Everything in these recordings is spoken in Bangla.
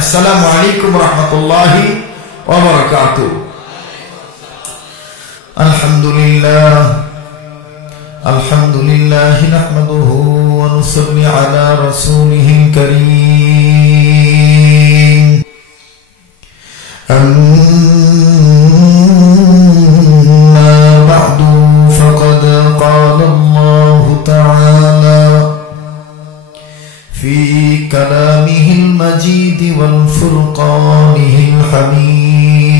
আসসালামু আলাইকুম রাহমাতুল্লাহি ওয়া বারাকাতুহু। আলহামদুলিল্লাহ নাহমাদুহু ওয়া নুসাল্লি আলা রাসূলিহিল কারীম। আম্মা বা'দু ফাকাদ ক্বালা আল্লাহু তাআলা في كلامه المجيد والفرقانه الحميد.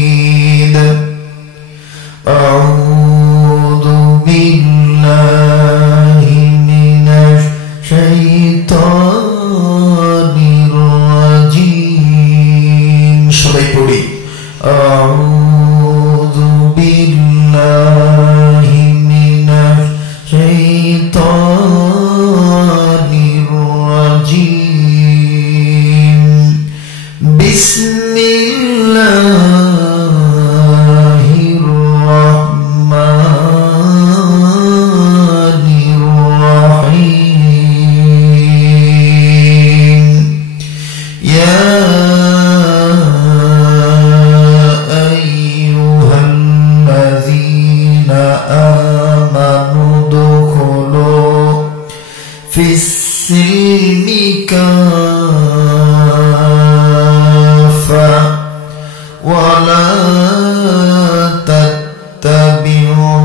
أعوذ بالله من الشيطان الرجيم. সবাই পড়ি أعوذ بالله من الشيطان الرجيم. بسم الله الرحمن الرحيم. يا أيها الذين آمنوا ادخلوا في السلم كافة ولا تتبعوا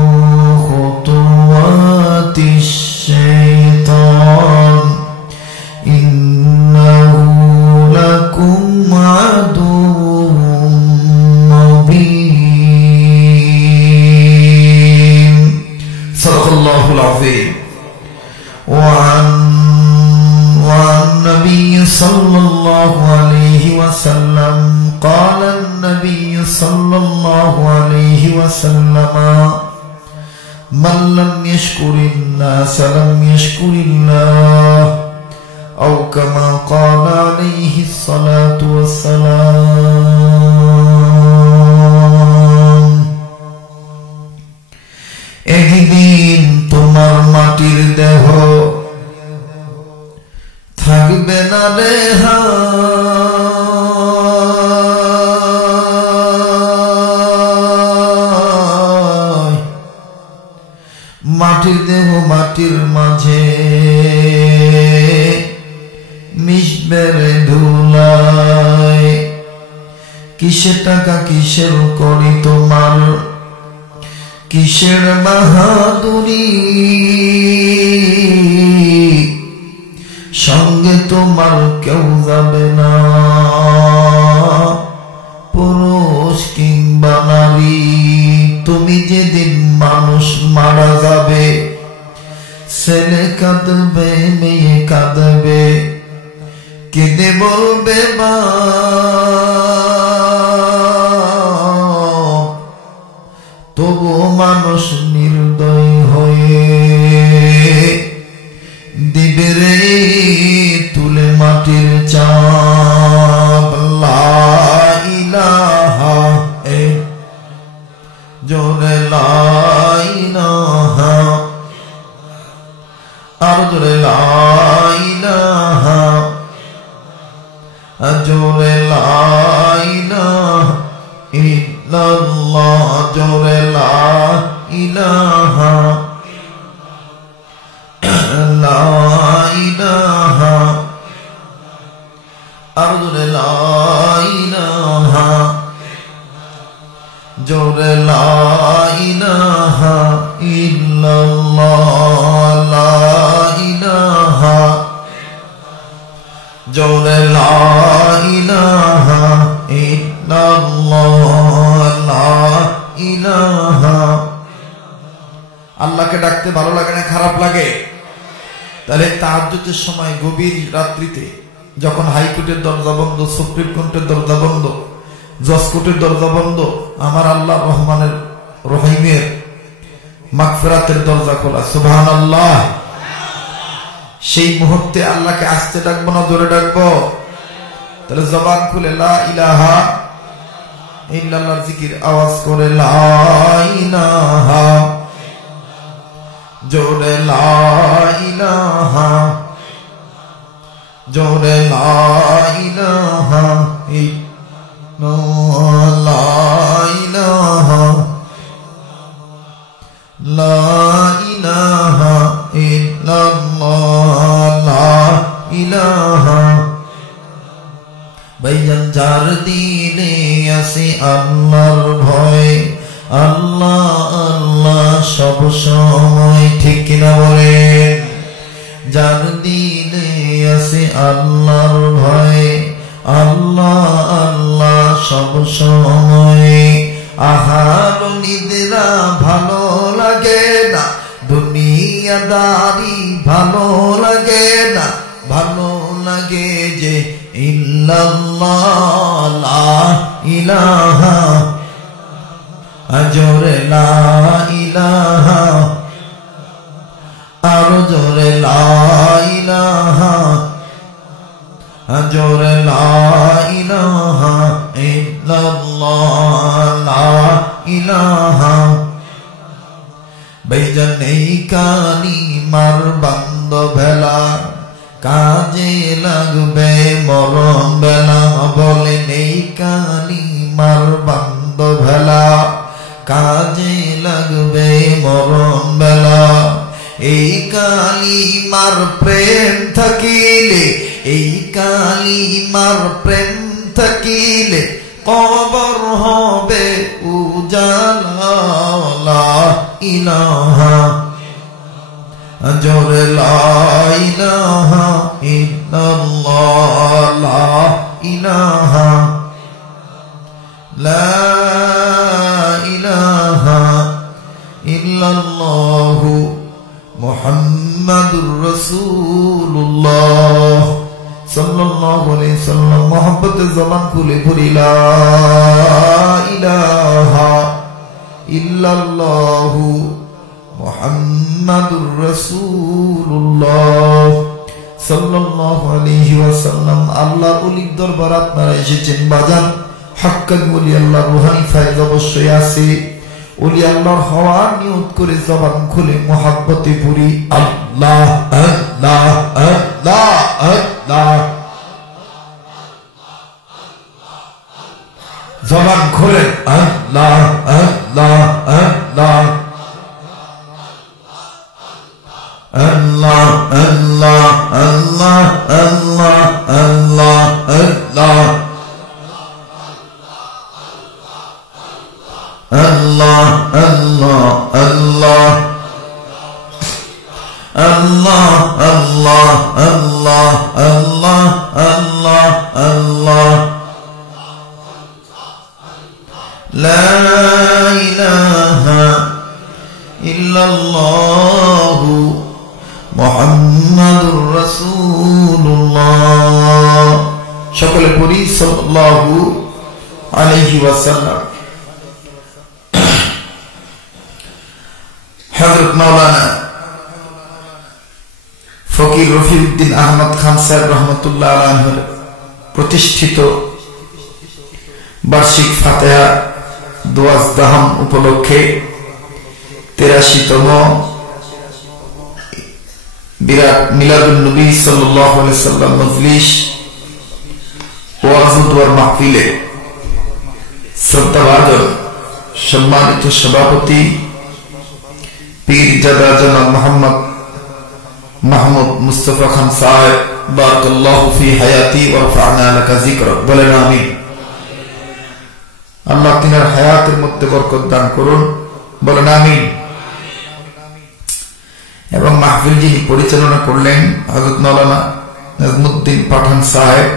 خطوات الشيطان إنه لكم عدو مبين. صدق الله العظيم. وعن النبي صلى الله عليه وسلم قال النبي صلى الله عليه وسلم من لم يشكر الناس لم يشكر الله أو كما قال عليه الصلاة والسلام. একদিন তোমার মাটির দেহ থাকবে না রে মাটির দেহ মাটির মাঝে মিশবে রে ধুলায়। কিসের টাকা কিসের করি তোমার কিসের বাহাদুরি সঙ্গে তোমার কেউ যাবে না পুরুষ কিংবা নারী। তুমি যেদিন মানুষ মারা যাবে ছেলে কাঁদবে মেয়ে কাঁদবে কেঁদে বলবে মা তবু মানুষ নির্দয় হয়ে দিবে রে তুলে মাটির চাপ। লা ইলাহা জোরে লা ইলাহা আর জোরে লা ইলাহা জোরে লা ইলাহা ইল্লাল্লাহ জোরে লা ইলাহা লা ইলাহা আর জোরে লা ইলাহা জোরে লা ইলাহা ইল্লাল্লাহ লা ইলাহা জোরে লা ইলাহা ইল্লাল্লাহ লা ইলাহা। আল্লাহকে ডাকতে ভালো লাগে না খারাপ লাগে? তাহলে তাহাজ্জুদের সময় গভীর রাত্রিতে যখন হাইকোর্টের দরজা বন্ধ, সুপ্রিম কোর্টের দরজা বন্ধ, জজ কোর্টের দরজা বন্ধ, আমার আল্লাহ রহমানের রহিমের মাগফিরাতের দরজা খোলা। সুবহানাল্লাহ। সেই মুহূর্তে আল্লাহকে আস্তে ডাকবো না জোরে ডাকবো? তাহলে জবান খুলে লা ইলাহা ইল্লাল্লাহর জিকির আওয়াজ করে লা ইলাহা জোরে লা ইলাহা জোরে লা ইলাহা ইল্লাল্লাহ, লা ইলাহা, লা ইলাহা ইল্লাল্লাহ, লা ইলাহা। ভাইজান যার দিলে আছে আল্লাহর ভয়, আল্লাহ আল্লাহ সব সময়, ঠিক কিনা বলেন? যার দিলে আছে আল্লাহর ভয়, আল্লাহ আল্লাহ সব সময়। আহার নিদ্রা ভালো লাগে না, দুনিয়াদারি ভালো লাগে না, ভালো লাগে যে ইল্লাল্লাহ, লা ইলাহা, জোরে লা ইলাহা, আরো জোরে লা ইলাহা, জোরে লা ইলাহা ইল্লাল্লাহ, লা ইলাহা। ভাইজান এই কালিমার বান্দ ভেলা কাজে লাগবে মরণ বেলা, বলেন এই কালিমার বান্দ ভেলা কাজে লাগবে মরণ বেলা। এই কালিমার প্রেম থাকিলে, এই কালিমার প্রেম থাকিলে কবর হবে উজালা, লা ইলাহা, জোরে লা ইলাহা ইল্লাল্লাহ, লা ইলাহা, লা ইলাহা ইল্লাল্লাহ মুহাম্মাদুর রাসূলুল্লাহ সাল্লাল্লাহু আলাইহি ওয়াসাল্লাম। মোহাম্মতে জবান খুলে পড়ি লা ইলাহা ইল্লাল্লাহ মুহাম্মাদুর রাসূলুল্লাহ সাল্লাল্লাহু আলাইহি ওয়াসাল্লাম। আল্লাহর ওলির দরবার আপনারা এসেছেন বাজান, হাক্কানি ওলি আল্লাহ রুহানি ফায়েজ অবশ্যই আছে। ওলি আল্লাহর হওয়ার নিয়ত করে জবান খুলে মুহাব্বতে পড়ি আল্লাহ আল্লাহ আল্লাহ আল্লাহ, জবান খুলে আল্লাহ আল্লাহ আল্লাহ, আল্লাহ আল্লাহ আল্লাহ আল্লাহ আল্লাহ আল্লাহ, আল্লাহ আল্লাহ আল্লাহ, আল্লাহ আল্লাহ আল্লাহ আল্লাহ আল্লাহ আল্লাহ, লা ইলাহা ইল্লাল্লাহ মুহাম্মাদুর রাসূলুল্লাহ। সকলে পড়ি সাল্লাল্লাহু আলাইহি ওয়াসাল্লাম। হযরত মাওলানা ফকির রফিউদ্দিন আহমদ খান সাহেব রহমতুল্লাহ আলাইহির প্রতিষ্ঠিত বার্ষিক ফাতিহা দোয়াজ দাহাম উপলক্ষে 83তম বিরাট মিলাদুন নবী সাল্লাল্লাহু আলাইহি ওয়াসাল্লাম মজলিস ওয়াজ ও দোয়ার মাহফিলে শ্রদ্ধাভাজন সম্মানিত সভাপতি পীর জাদা জনাব মোহাম্মদ মাহমুদ মুস্তাফা খান সাহেব, বারাকাল্লাহু ফি হায়াতি ওয়া রাফা'না লাকা যিকরা, বলেন আমিন। আল্লাহ তিনার হায়াতের মধ্যে বরকত দান করুন, বলেন আমিন। এবং মাহফিল যিনি পরিচালনা করলেন হযরত মাওলানা নাজমুদ্দিন পাঠান সাহেব।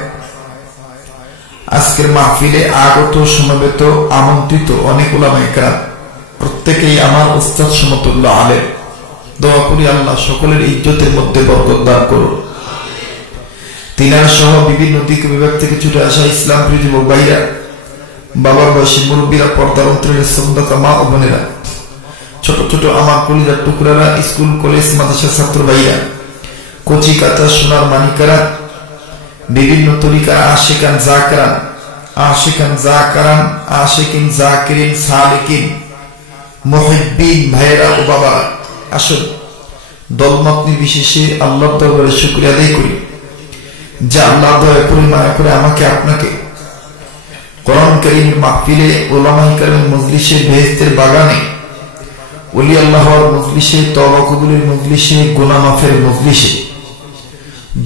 আজকের মাহফিলে আগত সমবেত আমন্ত্রিত অনেক উলামায়ে কেরাম প্রত্যেকেই আমার উস্তাদ সমতুল্য আলেম। দোয়া করি আল্লাহ সকলের ইজ্জতের মধ্যে বরকত দান করুন। তিনার সহ বিভিন্ন দিক বিভাগ থেকে ছুটে আসা ইসলাম প্রিয় যুবক ভাইরা, বাবার বয়সী মুরব্বীরা, পর্দার অন্তরের শ্রদ্ধা মা ও বোনেরা, ছোট ছোট আমার কলিজার টুকরারা, স্কুল কলেজ মাদ্রাসার ছাত্র ভাইরা, কচি কাতা সোনার মানিকারা, বিভিন্ন তরিকার আশিকান জাকরান, আশিকান জাকরান, আশিকিন জাকিরিন, সালিকিন, মুহিব্বিন ভাইরা ও বাবা, আসুন দলমত নির্বিশেষে আল্লাহর দরবারে শুকরিয়া আদায় করি যে আল্লাহ দয়া করে মায়া করে আমাকে আপনাকে কোরআন কারীমের মাহফিলে, উলামায়ে কেরামের মজলিসে, বেহেশতের বাগানে, ওলি আল্লাহর মজলিসে, তওবা কবুলের মজলিসে, গুনাহ মাফের মজলিসে,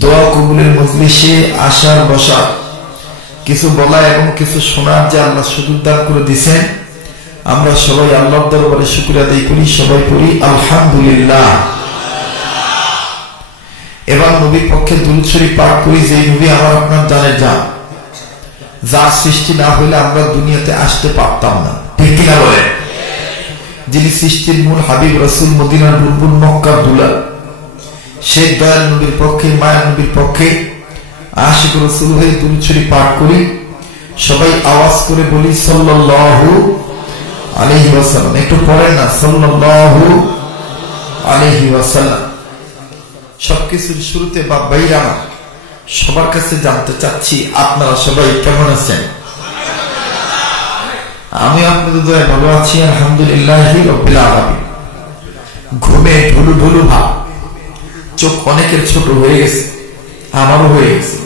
দোয়া কবুলের মজলিসে আসার বসার, কিছু বলা এবং কিছু শোনার যে আল্লাহ সুযোগ দান করে দিয়েছেন, আমরা সবাই আল্লাহর দরবারে শুকরিয়া আদায় করি। সবাই পড়ি আলহামদুলিল্লাহ। এবার নবীর পক্ষে দুরূদ শরীফ পাঠ করি, যে নবী আমার আপনার জানের জান, যার সৃষ্টি না হইলে আমরা দুনিয়াতে আসতে পারতাম না, ঠিক কিনা বলে? যিনি সৃষ্টির মূল, হাবিব রাসূল, মদিনার বুলবুল, মক্কার দুলাল, সেই দয়াল নবীর পক্ষে, মায়া নবীর পক্ষে আশিক রাসূল হয়ে দুরূদ শরীফ পাঠ করি। সবাই আওয়াজ করে বলি সাল্লাল্লাহু আলাইহি ওয়াসাল্লাম। একটু পড়েন না, সাল্লাল্লাহু আলাইহি ওয়াসাল্লাম। সবকিছুর শুরুতে বা বাইরা সবার কাছে জানতে চাচ্ছি, আপনারা সবাই কেমন আছেন? আমি আপনাদের দয়ায় ভালো আছি, আলহামদুলিল্লাহি রাব্বিল আলামিন। ঘুমে ঢুলু ঢুলু ভাব, চোখ অনেকের ছোট হয়ে গেছে, আমারও হয়ে গেছে।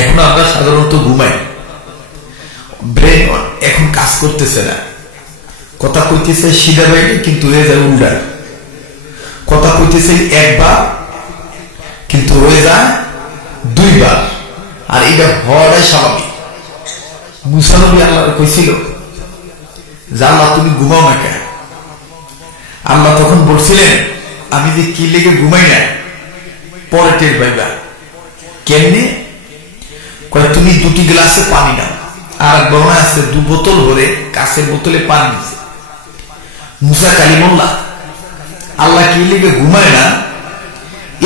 এখন আমরা সাধারণত ঘুমাই, ব্রেন এখন কাজ করতেছে না। কথা কইতেছে সিধা বাইরে, কিন্তু হয়ে যায় উল্টা। কথা কইতেছে একবার, কিন্তু হয়ে যায় দুইবার। আর এটা হওয়াটাই স্বাভাবিক। মুসা নবী আল্লাহ কইছিল যে আল্লাহ তুমি ঘুমাও না কেন? আল্লাহ তখন বলছিলেন, আমি যে কি লেগে ঘুমাই না পরে টের পাইবা। কেমনি? কয় তুমি দুটি গ্লাসে পানি নাও, আর বর্ণা আছে 2 বোতল ভরে কাঁচের বোতলে পানি দিছে। মুসা কালিমুল্লাহ আল্লাহ কি লেগে ঘুমায় না,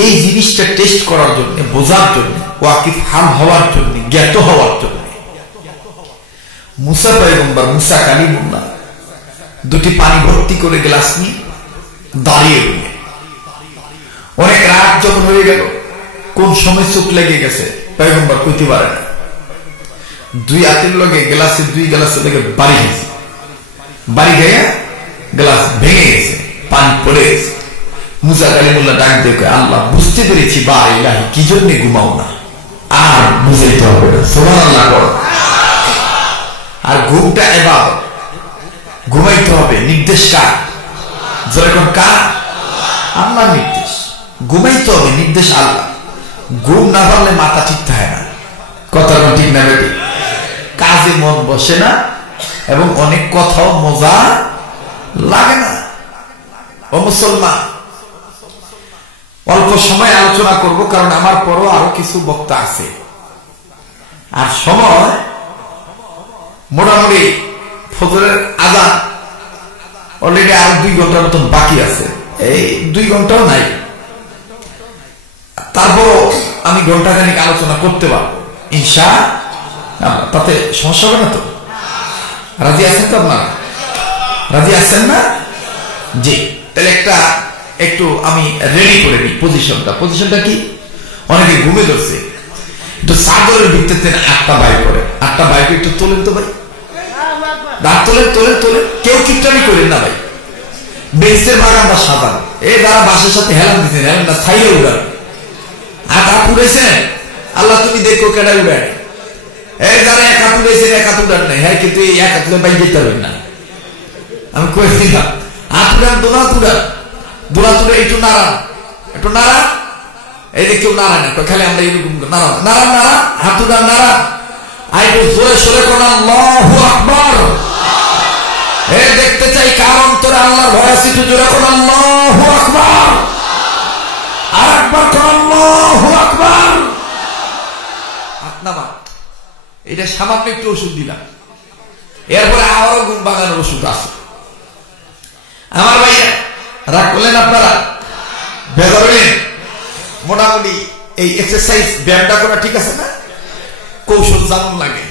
এই জিনিসটা টেস্ট করার জন্য, বোঝার জন্য, ওয়াকিফ হাল হওয়ার জন্য, জ্ঞাত হওয়ার জন্য মুসা পয়গম্বর, মুসা কালিমুল্লাহ দুটি পানি ভর্তি করে গ্লাস নিয়ে দাঁড়িয়ে রইলেন। অনেক রাত যখন হয়ে গেল, কোন সময় চোখ লেগে গেছে পয়গম্বর কইতে পারে না। 2 হাতের লগে গ্লাসে 2 গ্লাসের লগে বাড়ি গেছে, বাড়ি গিয়ে গ্লাস ভেঙে গেছে, পানি পড়ে গেছে। মুসা কালিমুল্লাহ ডাক দিয়ে কয়, আল্লাহ বুঝতে পেরেছি বা ইলাহি কি জন্য ঘুমাও না, আর বুঝাইতে হবে না। সুবহানাল্লাহ বল। আর ঘুমটা ইবাদত, ঘুমাইতে হবে, নির্দেশ কার? যেরকম কার? আল্লাহ নির্দেশ। ঘুমাইতে হবে, নির্দেশ আল্লাহ। ঘুম না পারলে মাথা ঠিক থাকে না, কথা ঠিক না বেটি? কাজে মন বসে না, এবং অনেক কথাও মজা লাগে না। ও মুসলমান, অল্প সময় আলোচনা করব, কারণ আমার পরও আরো কিছু বক্তা আছে। আর সময় মোটামুটি ফজরের আযান অলরেডি আর 2 ঘন্টার মতন বাকি আছে। এই 2 ঘন্টাও নাই, তারপর আমি ঘন্টাখানিক আলোচনা করতে পারবো ইনশাআল্লাহ। তাতে সমস্যা হবে না তো? রাজি আছেন তো আপনারা? রাজি আছেন না? জি। তাহলে একটু আমি রেডি করে নিই পজিশনটা কি? অনেকে ঘুমে ধরছে, একটু চাদরের ভিত্তিতে 8টা বাইর করে, 8টা বাইক একটু তোলেন তো ভাই, রাত তোলেন। কেউ কিপটামি করেন না ভাই। বেঞ্চের ভাগ আমরা সাবান, এই যারা বাসের সাথে হেলান দিচ্ছেন, হেলান না ছাইলে উড়ান। আর হাত উড়েছেন, আল্লাহ তুমি দেখো কেডা উড়ায়। এই যারা এক হাত উড়েছেন, এক হাত উড়ান নাই, হ্যাঁ, কিন্তু এই এক হাত বাইক যেতে পারবেন না। আমি কয়েছি না, হাত উড়ান, দোলা তুলে একটু নাড়া, এই যে কেউ নাড়া না, খালি আমরা এরকম নাড়া, হাত উড়ান, নাড়া। আইটু জোরে সোরে কোন আল্লাহু আকবার। দেখতে চাই কার অন্তরে আল্লাহর ভয় আছে, একটু জোরে কোন আল্লাহু আকবার। আর একবার কোন আল্লাহু আকবার। আপনারা এটা সামান্য একটু ওষুধ দিলাম, এরপরে আবারও ঘুম ভাঙানোর ওষুধ আছে। আমার ভাইয়া রাগ করলেন আপনারা? বেজার হইলেন? মোটামুটি এই এক্সারসাইজ ব্যায়ামটা করা ঠিক আছে না? কৌশল জানুন লাগে।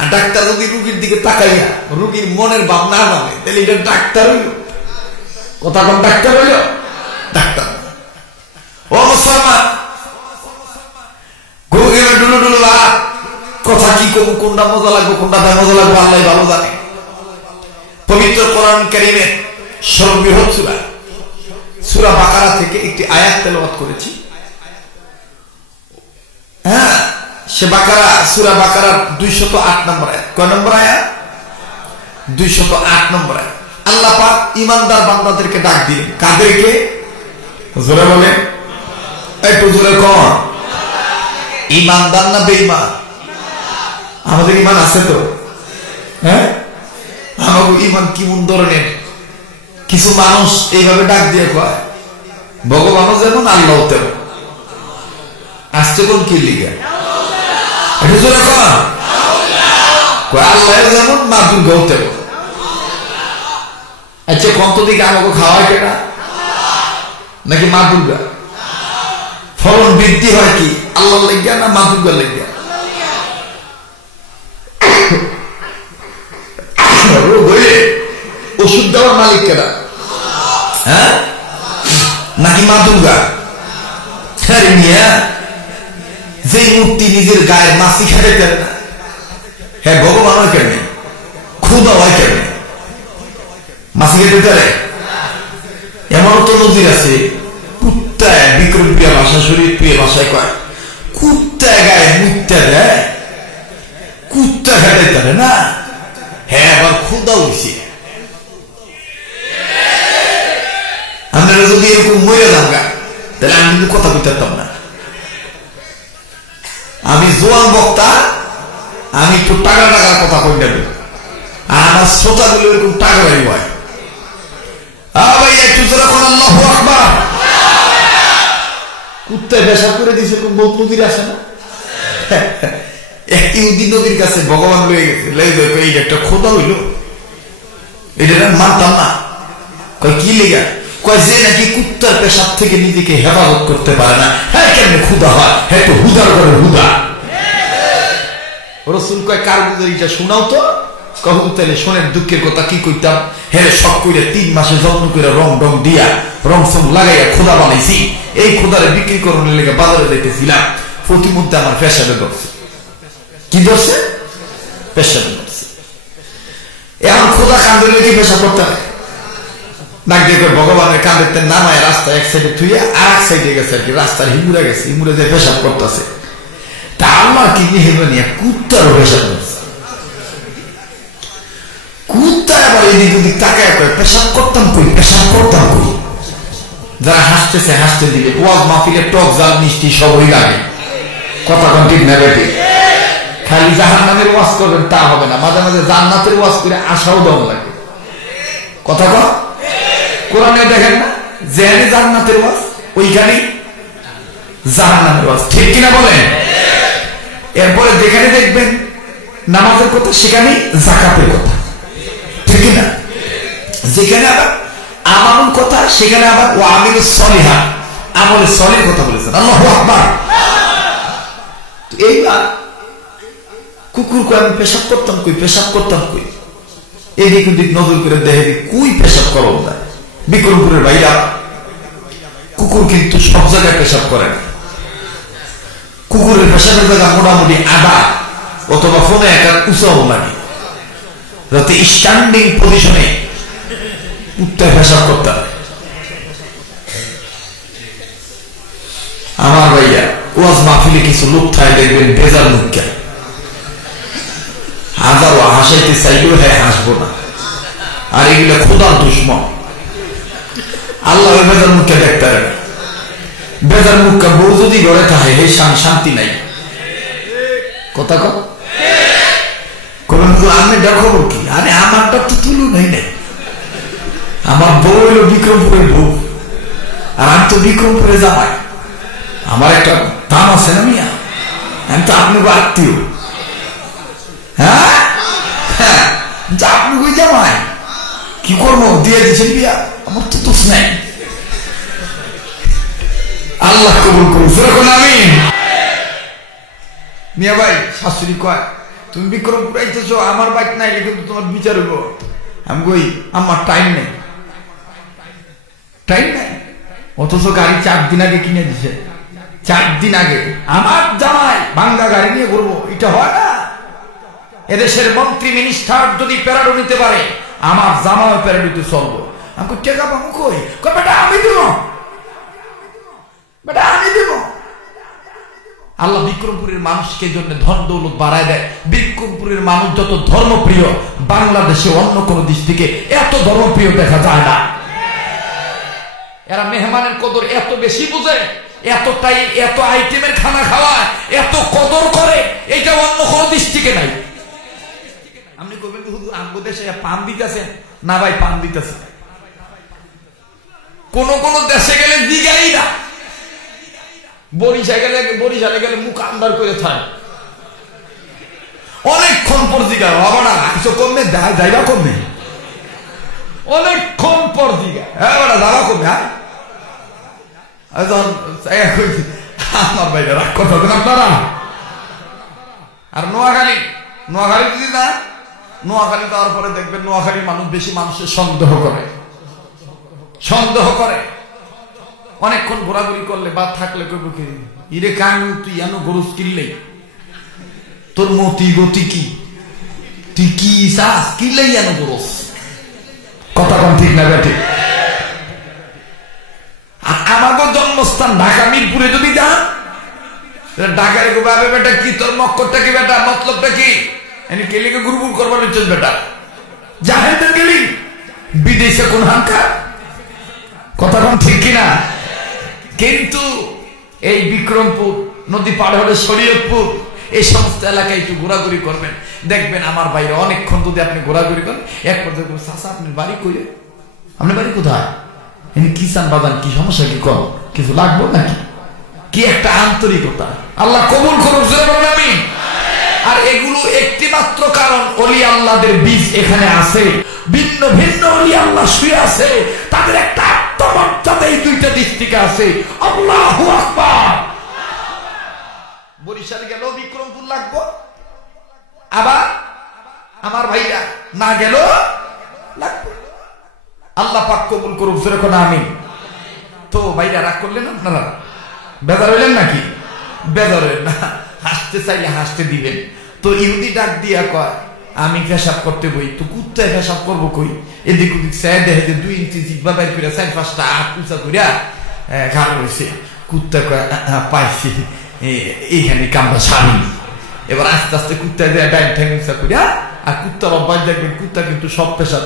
আর ডাক্তার যদি রুগীর দিকে তাকাইয়া রুগীর মনের ভাব না মানে, তাহলে এটা ডাক্তার হইল? কথা কোন ডাক্তার হইল? ডাক্তার। ও মুসলমান, ডুলু কথা কি করবো, কোনটা মজা লাগবো, কোনটা বেমজা লাগবো, আল্লাহ ভালো জানে। পবিত্র কোরআন কারীমের সর্ববৃহৎ সূরা বাকারা থেকে একটি আয়াত তেলাওয়াত করেছি। হ্যাঁ, সে বাকারা, সূরা বাকারার 208 নম্বর আয়াত। কয় নম্বর আয়াত? 208 নম্বর আয়াত। আল্লাহ পাক ঈমানদার বান্দাদেরকে ডাক দিলেন। কাদেরকে? জোরে বলে, একটু জোরে কর। ঈমানদার না বেঈমান? আমাদের ঈমান আছে তো? হ্যাঁ, আমাদের ঈমান কেমন ধরনের? কিছু মানুষ এইভাবে ডাক দিয়ে কয় ভগবানও যেমন আল্লাহ তেমন। আসছে কোন কি লিগা? একটু জোরে কর। আল্লাহ যেমন মা দুর্গাও তেমন। আচ্ছা, কত দিকে আমাকে খাওয়ায় কেনা? নাকি মা দুর্গা? ফলন বৃদ্ধি হয় কি আল্লাহ লেগিয়া না মা দুর্গার লেগিয়া? ওষুধ দেওয়ার মালিক কেনা? হ্যাঁ, নাকি মা দুর্গা? যে মূর্তি নিজের গায়ের মাছি খেতে পারে না, হ্যাঁ ভগবান হয় কেন? ক্ষুদা হয় কেন? মাছি খেতে পারে? এমন তো নদীর আছে, কুত্তায় বিক্রম প্রিয়া ভাষা, শরীর প্রিয় ভাষায় কয় কুত্তায় গায়ে মুত্তা দেয়, কুত্তা খেতে পারে না, হ্যাঁ আবার ক্ষুদা হয়েছে। আপনারা যদি এরকম মরে যান গা, তাহলে আমি কিন্তু কথা বলতে পারতাম না। আমি জোয়ান বক্তা, আমি একটু টাকা টাকার কথা কই দেব, আর আমার শ্রোতাগুলো এরকম টাকাই হয়। ভাই একটু জোরে কোন আল্লাহু আকবার। কুত্তায় পেশাব করে দিয়েছে, কোন বহুত নদীর আসে না? এক ইহুদি নদীর কাছে ভগবান লয়ে গেছে, এই একটা খোদা হইল, এটা মানতাম না। কয় কি লেগা? কয় যে নাকি কুত্তার পেশাব থেকে নিজেকে হেফাজত করতে পারে না, হ্যাঁ কেমনে ক্ষুদা হয়? হ্যাঁ তো হুদার করে হুদা। রসুল কয় কার গুজারিটা শোনাও তো। কখন তাহলে শোনেন দুঃখের কথা কি কইতাম। হ্যাঁ সব কইরা 3 মাসে যত্ন করে রং ডং দিয়া রং সং লাগাইয়া খোদা বানাইছি। এই খোদারে বিক্রি করানোর লেগে বাজারে যাইতেছিলাম, প্রতিমধ্যে আমার পেশাবে ধরছে। কি ধরছে? পেশাবে ধরছে। এখন খোদা কান্দে লেগে পেশা করতে হয়। নাক দেখে ভগবানের কান্দেতে নামায় রাস্তা এক সাইডে থুয়ে আর এক সাইডে গেছে আর কি, রাস্তার হিমুরে গেছে, হিমুরে যে পেশাব করতেছে। তা আমার কি হেবে নিয়ে কুত্তারও পেশাব করছে। কুত্তা আবার এদিক ওদিক তাকায় করে পেশাব করতাম কই, পেশাব করতাম কই। যারা হাসতেছে হাসতে দিবে, ওয়াজ মাহফিলে টক জাল মিষ্টি সবই লাগে। কথা কোন ঠিক না বেটি? খালি জাহান্নামের ওয়াজ করবেন তা হবে না, মাঝে মাঝে জান্নাতের ওয়াজ করে আশাও দম লাগে। কথা কর। কোরআনে দেখেন না, যেখানে জান্নাতের ওয়াজ ওইখানেই জাহান্নামের ওয়াজ, ঠিক কিনা বলেন? এরপরে যেখানে দেখবেন নামাজের কথা সেখানেই যাকাতের কথা, ঠিক কিনা? যেখানে আবার আমানুল কথা সেখানে আবার ও আমিলুস সলিহা, আমলে সলিহ কথা বলেছেন। আল্লাহু আকবার। এইবার কুকুর কই আমি পেশাব করতাম কই, পেশাব করতাম কই, এদিক ওদিক নজর করে দেখে কুই পেশাব করো না। বিক্রমপুরের বাইরে কুকুর কিন্তু সব জায়গায় পেশাব করে না। কুকুরের পেশাবের জায়গা মোটামুটি আদা অথবা ফোনে একটা উঁচাও লাগে, যাতে স্ট্যান্ডিং পজিশনে কুত্তায় পেশাব করতে হয়। আমার ভাইয়া ওয়াজ মাহফিলে কিছু লোক থাকে দেখবেন বেজার মুখা, হাজারো হাসাইতে চাইলেও হ্যাঁ হাসবো না, আর এগুলো খোদার দুশ্মন। আল্লাহ বেজার মুখকে দেখতে পারে না। বেজার মুখটা বউ যদি ঘরে থাকে এই শান্তি নাই। কথা কর। আমি দেখো কি, আরে আমারটা তো তুলু নাই নাই, আমার বউ হইল বিক্রমপুরের বউ, আর আমি তো বিক্রমপুরে জামাই। আমার একটা দাম আছে না মিয়া, আমি তো আপনাকে আত্মীয়। হ্যাঁ হ্যাঁ, আপনি কই জামাই, কি করবো দিয়ে দিচ্ছেন বিয়া, আমার তো দোষ নাই। আল্লাহ কবুল করুন, যেরকম আমিন। মিয়া ভাই শাশুড়ি কয় তুমি বিক্রমপুর আইতেছো, আমার বাইক নাই, কিন্তু তোমার বিচার হইব। আমি কই আমার টাইম নেই, টাইম নাই। অথচ গাড়ি 4 দিন আগে কিনে দিছে, 4 দিন আগে। আমার জামাই ভাঙ্গা গাড়ি নিয়ে ঘুরবো, এটা হয় না। এদেশের মন্ত্রী মিনিস্টার যদি প্যারাডো নিতে পারে, আমার জামাও প্যারাডোতে চলবো। আমি কই টেকা পাবো কই? বেটা আমি দিব, বেটা আমি দিব। আল্লাহ বিক্রমপুরের মানুষকে জন্য ধন দৌলত বাড়ায় দেয়। বিক্রমপুরের মানুষ যত ধর্মপ্রিয়, বাংলাদেশে অন্য কোন দেশ থেকে এত ধর্মপ্রিয় দেখা যায় না। এরা মেহমানের কদর এত বেশি বুঝে, এতটাই এত আইটেমের খানা খাওয়ায়, এত কদর করে, এটা অন্য কোন দেশ থেকে নাই। আপনি কবেন হুজুর আমগো দেশে পান দিতেছেন না? ভাই পান দিতেছে, কোন কোন দেশে গেলে দিগাই না। বরিশালে গেলে মুখ আন্দার করে থাকে, অনেকক্ষণ পর দিগা বাবা না কিছু কমবে যাইবা কমবে, অনেকক্ষণ পর দিগা হ্যাঁ বাবা যাবা কমবে। হ্যাঁ আমার ভাই রাগ করতেন আপনারা। আর নোয়াখালী যদি না, নোয়াখালী যাওয়ার পরে দেখবেন নোয়াখালীর মানুষ বেশি মানুষের সন্দেহ করে। অনেকক্ষণ ঘোরাঘুরি করলে বা থাকলে কইব কি ইরে কানু তুই এনো গরুস কিনলে তোর মতি গতি কি, তুই কি চাস কিনলেই এনো গরুস, কথা কম ঠিক না বেঠিক? আমাদের জন্মস্থান ঢাকা মিরপুরে যদি যান, ঢাকার গোবাবে বেটা কি তোর মক্করটা কি বেটা, মতলবটা কি, এনে কেলিকে গুরুগুর করবার ইচ্ছস বেটা, জাহেলদের গেলি বিদেশে কোন হাঙ্কার, কথা কম ঠিক কিনা? কিন্তু এই বিক্রমপুর নদী পার হলে শরীয়তপুর, এই সমস্ত এলাকায় একটু ঘোরাঘুরি করবেন, দেখবেন আমার বাইরে অনেকক্ষণ যদি আপনি ঘোরাঘুরি করেন, এক পর্যায়ে চাচা আপনার বাড়ি কইলে, আপনার বাড়ি কোথায়, কি চান বাদান, কি সমস্যা, কি কম কিছু লাগবো নাকি, কি একটা আন্তরিকতা। আল্লাহ কবুল করুন আমি। আর এগুলো একটি মাত্র কারণ, ওলি আল্লাহদের বীজ এখানে আছে, ভিন্ন ভিন্ন ওলি আল্লাহ শুয়ে আছে, তাদের একটা আত্মমর্যাদা এই দুইটা দিক থেকে আছে। আল্লাহু আকবার। বরিশাল গেলেও বিক্রমপুর লাগবো, আবার আমার ভাইরা না গেল লাগবে। আল্লাহ পাক কবুল করুক যেরকম আমি। তো ভাইরা রাগ করলেন আপনারা, বেজার হইলেন নাকি? বেজার হইলেন না, হাসতে চাইলে হাসতে দিবেন। তো ইহুদি ডাক দিয়া কয় আমি পেশাব করতে বই, তো কুত্তায় পেশাব করবো কই, এদিক ওদিক চাই দেখে যে 2 ইঞ্চি জিব্বা বাইর করে 4-5টা আট উঁচা করিয়া ঘাড় রয়েছে। কুত্তা কয় পাইছি, এইখানে কামড়া স্বামী। এবার আস্তে আস্তে কুত্তা দেয়া ডাইন ঠ্যাং উঁচা করিয়া, আর কুত্তার অভ্যাস দেখবেন কুত্তা কিন্তু সব পেশাব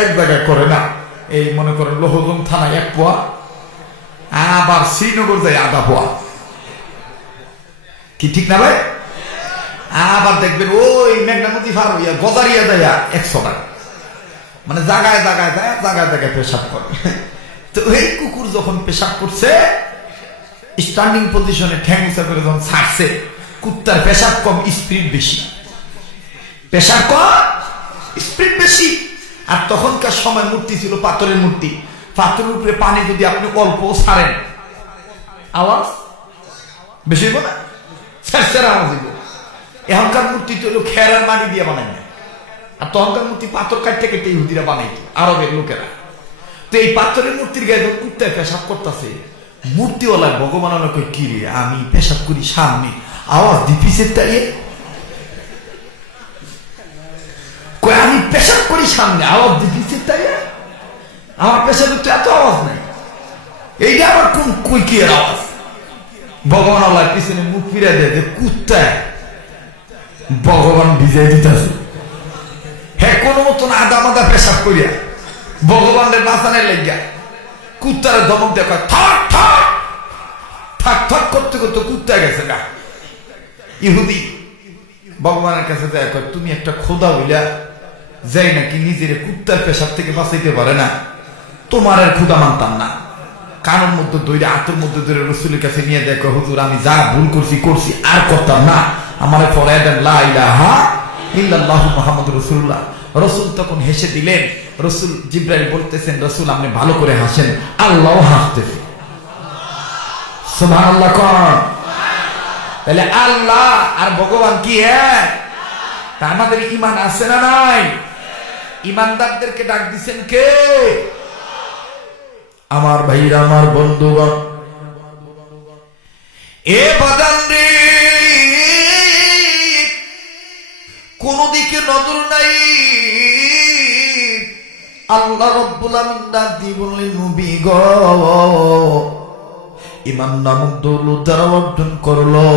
এক জায়গায় করে না। এই মনে করেন লোহজং থানায় 1 পোয়া, আবার শ্রীনগর যায় আধা পোয়া, কি ঠিক না ভাই? আবার দেখবেন ওই মেঘনা নদী পার হইয়া গজারিয়া যায় 100 টাকা, মানে জায়গায় পেশাব করে। তো এই কুকুর যখন পেশাব করছে, স্ট্যান্ডিং পজিশনে ঠ্যাং উঁচা করে যখন ছাড়ছে, কুত্তার পেশাব কম স্পিড বেশি, পেশাব কম স্পিড বেশি। আর তখনকার সময় মূর্তি ছিল পাথরের মূর্তি, পাথরের উপরে পানি যদি আপনি অল্প ছাড়েন, আওয়াজ বেশি হইব না, ছেড় আওয়াজ হইব। এখনকার মূর্তি তো হলো খেরার মাটি দিয়ে বানাই না, আর তখনকার মূর্তি পাথর কাটতে কেটে ইহুদিরা বানাইতো, আরবের লোকেরা। তো এই পাথরের মূর্তির গায়ে কুত্তায় পেশাব করতেছে, মূর্তিওয়ালা ভগবান কি রে আমি পেশাব করি সামনে, আওয়াজ দি পিছের দাঁড়িয়ে, আমি পেশাব করি সামনে, আওয়াজ দি পিছের দাঁড়িয়ে, আমার পেশাবের তো এত আওয়াজ নাই, এইটা আবার কোন কই কি আওয়াজ। ভগবান আল্লাহ পিছনে মুখ ফিরে দেয় যে কুত্তায় ভগবান ভিজাই দিতেছে, হ্যাঁ কোন মতন আদা মাদা পেশাব করিয়া ভগবানের বাঁচানের লেগিয়া কুত্তারে ধমক দেখা থাক থাক থাক থাক করতে করতে কুত্তা গেছে গা। ইহুদি ভগবানের কাছে যায়, তুমি একটা খোদা হইলা যাই নাকি নিজের কুত্তার পেশাব থেকে বাঁচাইতে পারে না, তোমার আর খোদা মানতাম না। কানের মধ্যে ধরে হাতের মধ্যে ধরে রসুলের কাছে নিয়ে দেখো, হুজুর আমি যা ভুল করছি আর করতাম না, আমার পড়ায় দেন লা ইলাহা ইল্লাল্লাহু মুহাম্মাদুর রাসূলুল্লাহ। রসুল তখন হেসে দিলেন। রসুল জিবরাইল বলতেছেন, রসুল আপনি ভালো করে হাসেন, আল্লাহ হাসতেছে। সুবহানাল্লাহ কোন? তাহলে আল্লাহ আর ভগবান কি এক? তা আমাদের ঈমান আছে না নাই? ঈমানদারদেরকে ডাক দিবেন কে? আমার ভাইরা, আমার বন্ধুগণ, এ বাদান রে, কোন দিকে নজর নাই। আল্লাহ রাব্বুল আমিন ডাক দিয়ে বললেন, নবী গো ঈমান নামক দৌলত যারা অর্জন করলো,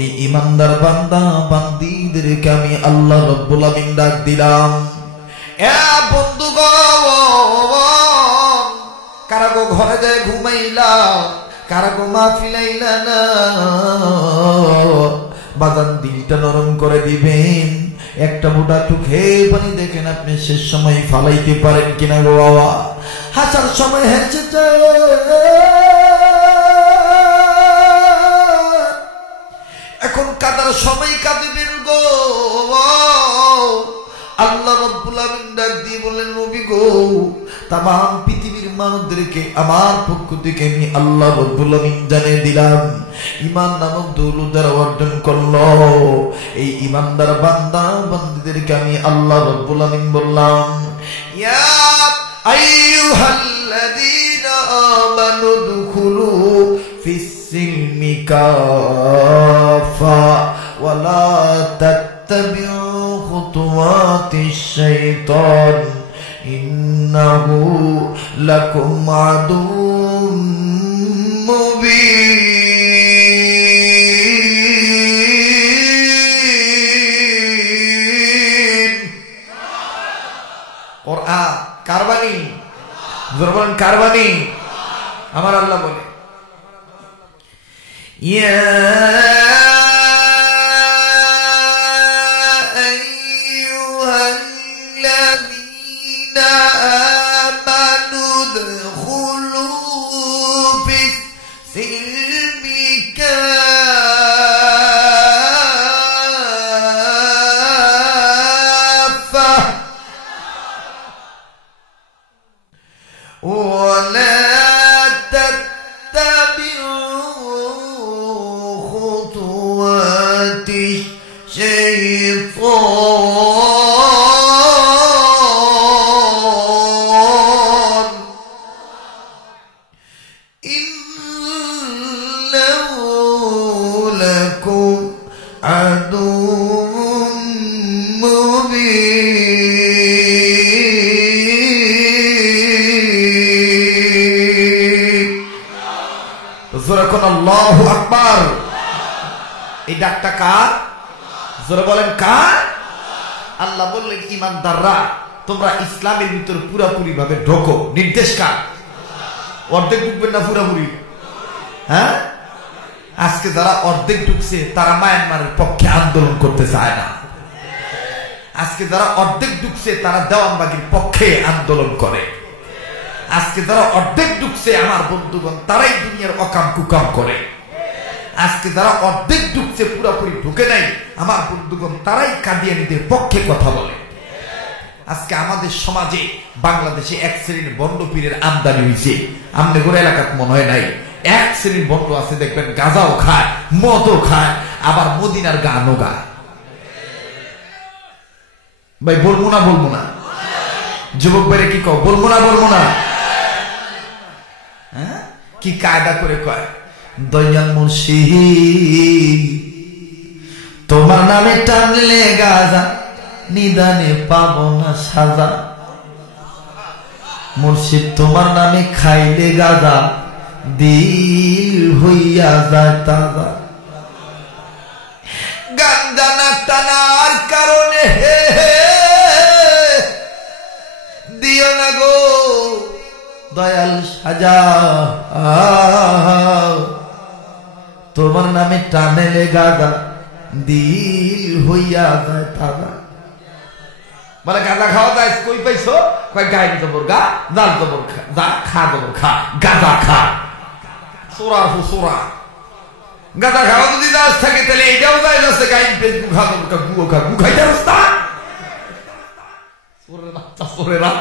এই ঈমানদার বান্দা বান্দীদেরকে আমি আল্লাহ রাব্বুল আমিন ডাক দিলাম, এ বন্ধুগণ, কারা গো ঘরে যায় ঘুমাইলা, কারা গো মাহফিলাইলা না, বাজান দিলটা নরম করে দিবেন। একটা বুটা চোখে পানি দেখেন আপনি শেষ সময় ফালাইতে পারেন কিনা গো বাবা। হাসার সময় হেসে যায়, এখন কাদার সময় কাঁদিবেন গো। আল্লাহ রাব্বুল আমিন ডাক দিয়ে বলেন, নবী গো, তামাম পৃথিবীর মানুষদেরকে আমার পক্ষ থেকে আমি আল্লাহ রাব্বুল আমিন জানিয়ে দিলাম, ঈমান নামক দৌলত যারা অর্জন করলো, এই ঈমানদার বান্দা বান্দীদেরকে আমি আল্লাহ রাব্বুল আমিন বললাম, ইয়া আইয়ুহাল্লাযীনা আমানু দুখুলু ফিস-সিলমি কাফা ওয়া লা তাত্তাবিউ খুতুওয়াতিশ শাইতান ইন্নাহু লাকুম আদুউম মুবিন। কোরআন কার বাণী? জোরে বলেন কার বাণী? আমার আল্লাহ বলে, ইয়া আল্লাহু আকবার। এই ডাকটা কার? জোরে বলেন কার? আল্লাহ বললেন, ঈমানদাররা তোমরা ইসলামের ভিতর পুরাপুরি ভাবে ঢোকো। নির্দেশ কার? অর্ধেক ঢুকবেন না পুরাপুরি? হ্যাঁ, আজকে যারা অর্ধেক ঢুকছে তারা মায়ানমারের পক্ষে আন্দোলন করতে চায় না। আজকে যারা অর্ধেক ঢুকছে তারা দেওয়ানবাগির পক্ষে আন্দোলন করে। আজকে যারা অর্ধেক ঢুকছে আমার বন্ধুগণ, তারাই দুনিয়ার অকাম কুকাম করে। আজকে যারা অর্ধেক ঢুকছে, পুরোপুরি ঢুকে নাই আমার বন্ধুগণ, তারাই কাদিয়ানীদের পক্ষে কথা বলে। আজকে আমাদের সমাজে বাংলাদেশে এক শ্রেণীর বন্ড পীরের আমদানি হয়েছে। আমনে গোড়া এলাকাত মনে হয় নাই। এক শ্রেণীর বন্ড আছে, দেখবেন গাঁজাও খায়, মদও খায়, আবার মদিনার গানও গায়। ভাই বলবো না বলবো না? যুবক ভাইরে কি কও, বলবো না বলবো না? হ্যাঁ, কি কায়দা করে কয়, দয়াল মুর্শিদ তোমার নামে টানলে গাজা, নিদানে পাবো না সাজা। মুর্শিদ তোমার নামে খাইলে গাজা, দিল হইয়া যায় তাজা। গাঞ্জা না টানার কারণে দিও না গো দয়াল সাজা, তোমার নামে টানেলে গাজা, দিল হইয়া যায় তাজা। বলে গাঁজা খাওয়া যায় কই পাইছো? কয় গায়ে জবর গা, জাল জবর যা, খা জবর খা, গাঁজা খা। সোরা সোরা গাঁজা খাওয়া যদি দাস থাকে তাহলে এটাও যায় না, গাইন পেজ গুখা জবর খা, গুও খা, গু খাইতে রাস্তা। সোরে বাচ্চা সোরেরা,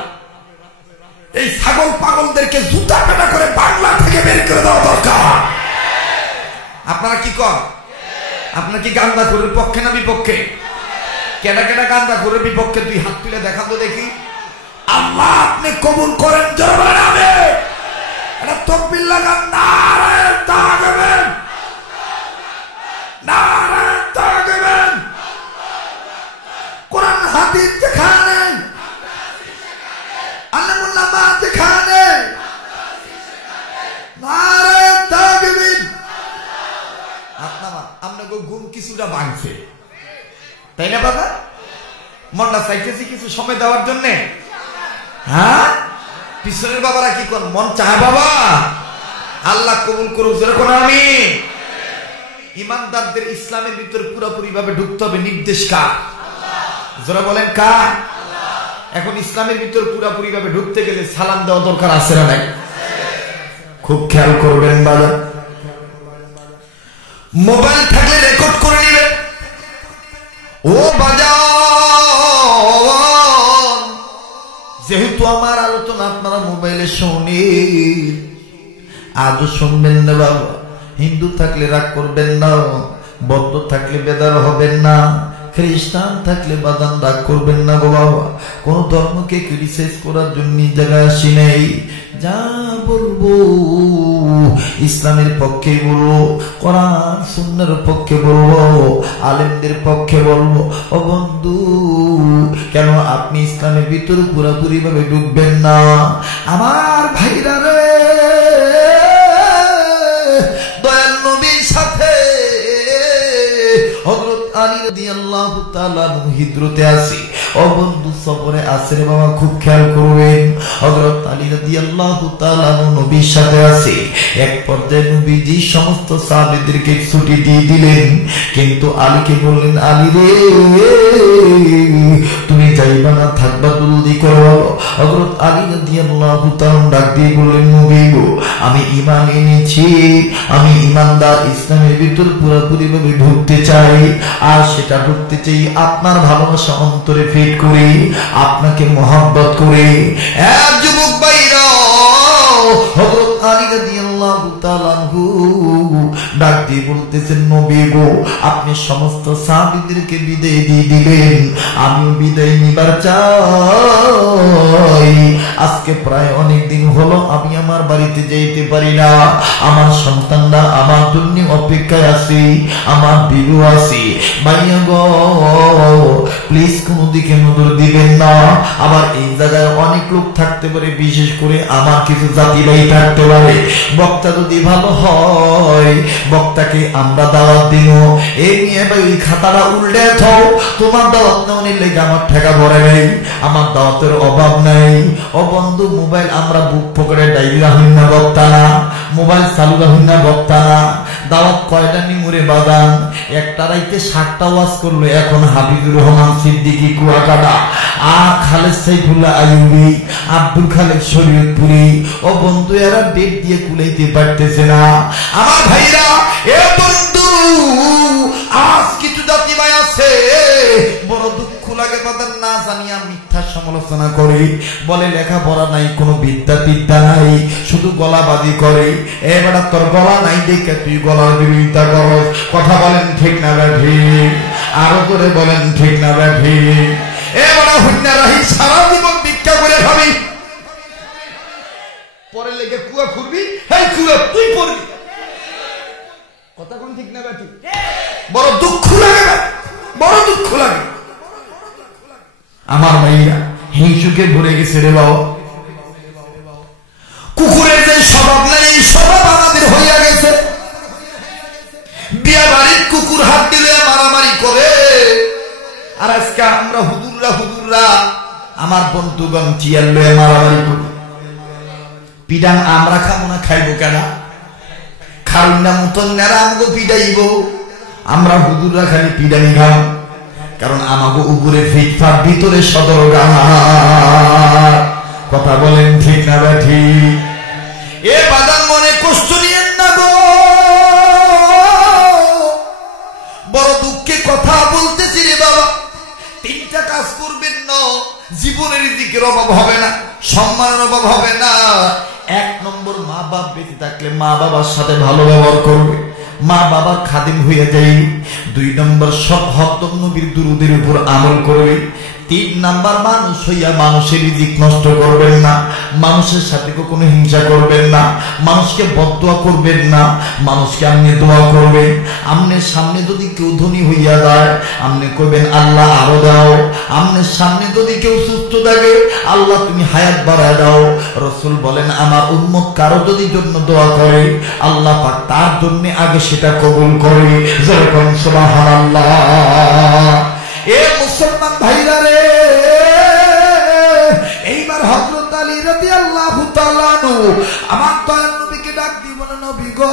এই ছাগল পাগলদেরকে জুতা পেটা করে বাংলা থেকে বের করে দেওয়া দরকার। আপনারা কি কর? আপনার কি গান্দা ঘুরের পক্ষে না বিপক্ষে? কেনা কেনা গান্দা ঘুরের বিপক্ষে দুই হাত তুলে দেখান তো দেখি। আল্লাহ আপনি কবুল করেন, জোরে বলেন আমিন। এটা তাকবীর লাগান, নারায়ে তাকবীর, নারায়ে তাকবীর। কোরআন হাদিস যেখানে, আলেমুল্লাহ যেখানে, নারায়ে কিছুটা ভাঙছে, তাই না বাবা? মনটা চাইতেছি কিছু সময় দেওয়ার জন্য। হ্যাঁ, পিছনের বাবারা কি কর, মন চায় বাবা? আল্লাহ কবুল করুক, যেরকম আমি। ইমানদারদের ইসলামের ভিতর পুরোপুরি ভাবে ঢুকতে হবে, নির্দেশ কার? যারা বলেন কার? এখন ইসলামের ভিতর পুরোপুরি ভাবে ঢুকতে গেলে সালাম দেওয়া দরকার আছে না নাই? খুব খেয়াল করবেন বাবা। মোবাইল থাকলে রেকর্ড করে নিবেন। ও বাজার, যেহেতু আমার আলোচনা আপনারা মোবাইলে শোনেন, আজও শুনবেন না বাবা। হিন্দু থাকলে রাগ করবেন না, বৌদ্ধ থাকলে বেদার হবেন না, খ্রিস্টান থাকলে বাদান রাগ করবেন না গো বাবা। কোন ধর্মকে ক্রিটিসাইজ করার জন্য জায়গায় আসি নাই। যা বলবো ইসলামের পক্ষে বলবো, কোরআন সুন্নাহর পক্ষে বলবো, আলেমদের পক্ষে বলবো। ও বন্ধু, কেন আপনি ইসলামের ভিতরে পুরোপুরি ভাবে ঢুকবেন না? আমার ভাইরা রে, দয়াল নবীর সাথে হযরত আলী রাদিয়াল্লাহু তাআলা হিজরতে আসি। ও বন্ধু, সফরে আসে রে বাবা, খুব খেয়াল করবেন। হযরত আলী রাদিয়াল্লাহু তাআলা নবীর সাথে আসে। এক পর্যায়ে নবীজি সমস্ত সাহাবীদেরকে ছুটি দিয়ে দিলেন, কিন্তু আলীকে বললেন, আলী রে তুমি যাইবা না, থাকবা, জলদি করো। হযরত আলী রাদিয়াল্লাহু তাআলা ডাক দিয়ে বললেন, নবী গো, আমি ঈমান এনেছি, আমি ঈমানদার, ইসলামের ভিতর পুরোপুরি ভাবে ঢুকতে চাই। আর সেটা ঢুকতে চাই আপনার ভালোবাসা অন্তরে ফিট করে, আপনাকে মহব্বত করে। এক যুবক ভাইরা, হযরত আলী রাদিয়াল্লাহু তাআলা ডাক দিয়ে বলতেছেন, নবী গো, আপনি সমস্ত সাহাবীদেরকে বিদায় দিয়ে দিলেন, আমিও বিদায় নিবার চাই। আজকে প্রায় অনেক দিন হলো আমি আমার বাড়িতে যাইতে পারি না। আমার সন্তানরা আমার জন্য অপেক্ষায় আছে, আমার বিরু আছে। মাইয়া গো, প্লিজ কোন দিকে নজর দিবেন না। আবার এই জায়গায় অনেক লোক থাকতে পারে, বিশেষ করে আমার কিছু জাতি ভাই থাকতে পারে। বক্তা যদি ভালো হয়, বক্তাকে আমরা দাওয়াত দিব। এই নিয়ে ভাই ওই খাতাটা উল্টে থাও, তোমার দাওয়াত নেওয়া নিলে আমার ঠেকা ভরে নেই, আমার দাওয়াতের অভাব নাই। ও বন্ধু, মোবাইল আমরা বুক পকেটে ডাইরি রাখুন না, বক্তা না। মোবাইল চালু রাখুন না, বক্তা না। দাওয়াত কয়টা নিমুরে বাদান, একটা রাইতে 7টা ওয়াজ করলো। এখন হাবিবুর রহমান সিদ্দিকী কুয়াকাটা, আর খালেদ সাইফুল্লাহ আইয়ুবী, আব্দুল খালেক শরীয়তপুরি। ও বন্ধু, এরা ডেট দিয়ে কুলাইতে পারতেছে না। আমার ভাইরা, এ বন্ধু, আজ কিছু জাতি ভাই আছে, বড় দুঃখ লাগে বাদান, না জানিয়া মিথ্যা সমালোচনা করে, বলে লেখাপড়া নাই, কোনো বিদ্যা নাই, শুধু গলাবাজি করে। এবার তোর গলা নাই দেখে তুই গলার বিরোধিতা করস। কথা বলেন ঠিক না ঠিক? আরো করে বলেন ঠিক না ঠিক? এবার হুন্না রাহি সারা জীবন ভিক্ষা করে খাবি, পরে লেগে কুয়া খুঁড়বি, এই কুয়া তুই পড়বি। কথা কোন ঠিক না ঠিক? বড় দুঃখ লাগে, বড় দুঃখ লাগে। আমার ভাইয়া হিংসুকে ভরে গেছে রে বাবা। কুকুরের যে স্বভাব নাই, এই স্বভাব আমাদের হইয়া গেছে। বিয়া বাড়ির কুকুর হাত দিলে মারামারি করে। আর আজকে আমরা হুজুররা আমার বন্ধুগণ চেয়ার লয়ে মারামারি করি। পিডাং আমরা খাবো না, খাইবো কেনা? খাউন না মতন নেরা আমাকে পিডাইব। আমরা হুজুররা খালি পিডানি খাও, কারণ আমাকে উপরে ফিটফাট, ভিতরে সদর গান। কথা বলেন ঠিক না ঠিক? এ বাদান, মনে কষ্ট নিয়েন না গো, বড় দুঃখে কথা বলতেছি রে বাবা। 3টা কাজ করবেন না, জীবনের দিকের অভাব হবে না, সম্মানের অভাব হবে না। 1 নম্বর, মা বাপ বেঁচে থাকলে মা বাবার সাথে ভালো ব্যবহার করবে, মা বাবার খাদিম হয়ে যায়। 2 নম্বর, সব হদ্দম নবীর দুরুদের উপর আমল করবে। তিন নাম্বার, মানুষ হইয়া মানুষের রিজিক নষ্ট করবেন না, মানুষের সাথে কোনো হিংসা করবেন না, মানুষকে বদদোয়া করবেন না, মানুষকে আপনি দোয়া করবেন। আমনের সামনে যদি কেউ ধনী হইয়া যায়, আপনি কইবেন আল্লাহ আরো দাও। আমনের সামনে যদি কেউ সুস্থ থাকে, আল্লাহ তুমি হায়াত বাড়ায় দাও। রাসূল বলেন, আমার উম্মত কারো যদি জন্য দোয়া করে, আল্লাহ পাক তার জন্য আগে সেটা কবুল করে। যেরকম সুবহানাল্লাহ। এ মুসলমান ভাইরা রে, এইবার হযরত আলী রাদিয়াল্লাহু তাআলা আনহু আমার দয়াল নবীকে ডাক দিয়ে বলেন, নবী গো,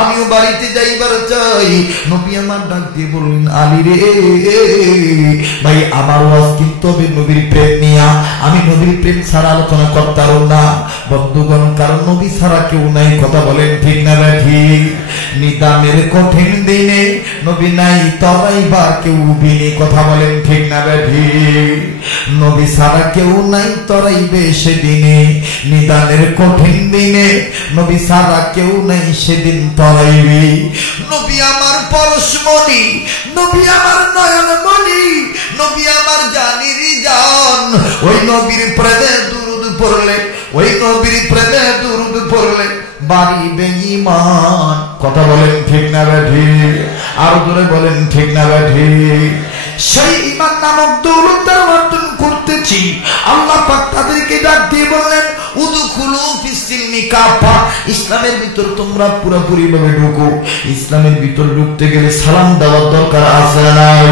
আমিও বাড়িতে যাইবার চাই। নবী আমার ডাক দিয়ে বললেন, আলী রে ভাই, আমার ওয়াজ কিন্তু হবে নবীর প্রেম নিয়া। আমি নবীর প্রেম ছাড়া আলোচনা করতাম না বন্ধুগণ, কারণ নবী ছাড়া কেউ নাই। কথা বলেন ঠিক না ঠিক? নিদানের কঠিন দিনে নবী নাই তরাইবার কেউ বিনে। কথা বলেন ঠিক না ঠিক? নবী ছাড়া কেউ নাই তরাইবে সেদিনে। নিদানের কঠিন দিনে নবী ছাড়া কেউ নাই সেদিন তরাইবে। নবী আমার পরশমণি, নবী আমার নয়নমণি, নবী আমার জানির জান। ওই নবীর প্রেমে দুরূদ পড়লে, ওই নবীর প্রেমে দুরূদ পড়লে বাড়িবে ঈমান। কথা বলেন ঠিক না ঠিক? আরো জোরে বলেন ঠিক না ঠিক? সেই ঈমান নামক দৌলত অর্জন করতেছি। আল্লাহ পাক তাদেরকে ডাক দিয়ে বললেন, উদখুলু ফিস-সিলমি কাফা, ইসলামের ভিতর তোমরা পুরোপুরি ভাবে ঢুকো। ইসলামের ভিতর ঢুকতে গেলে সালাম দেওয়ার দরকার আছে না নাই?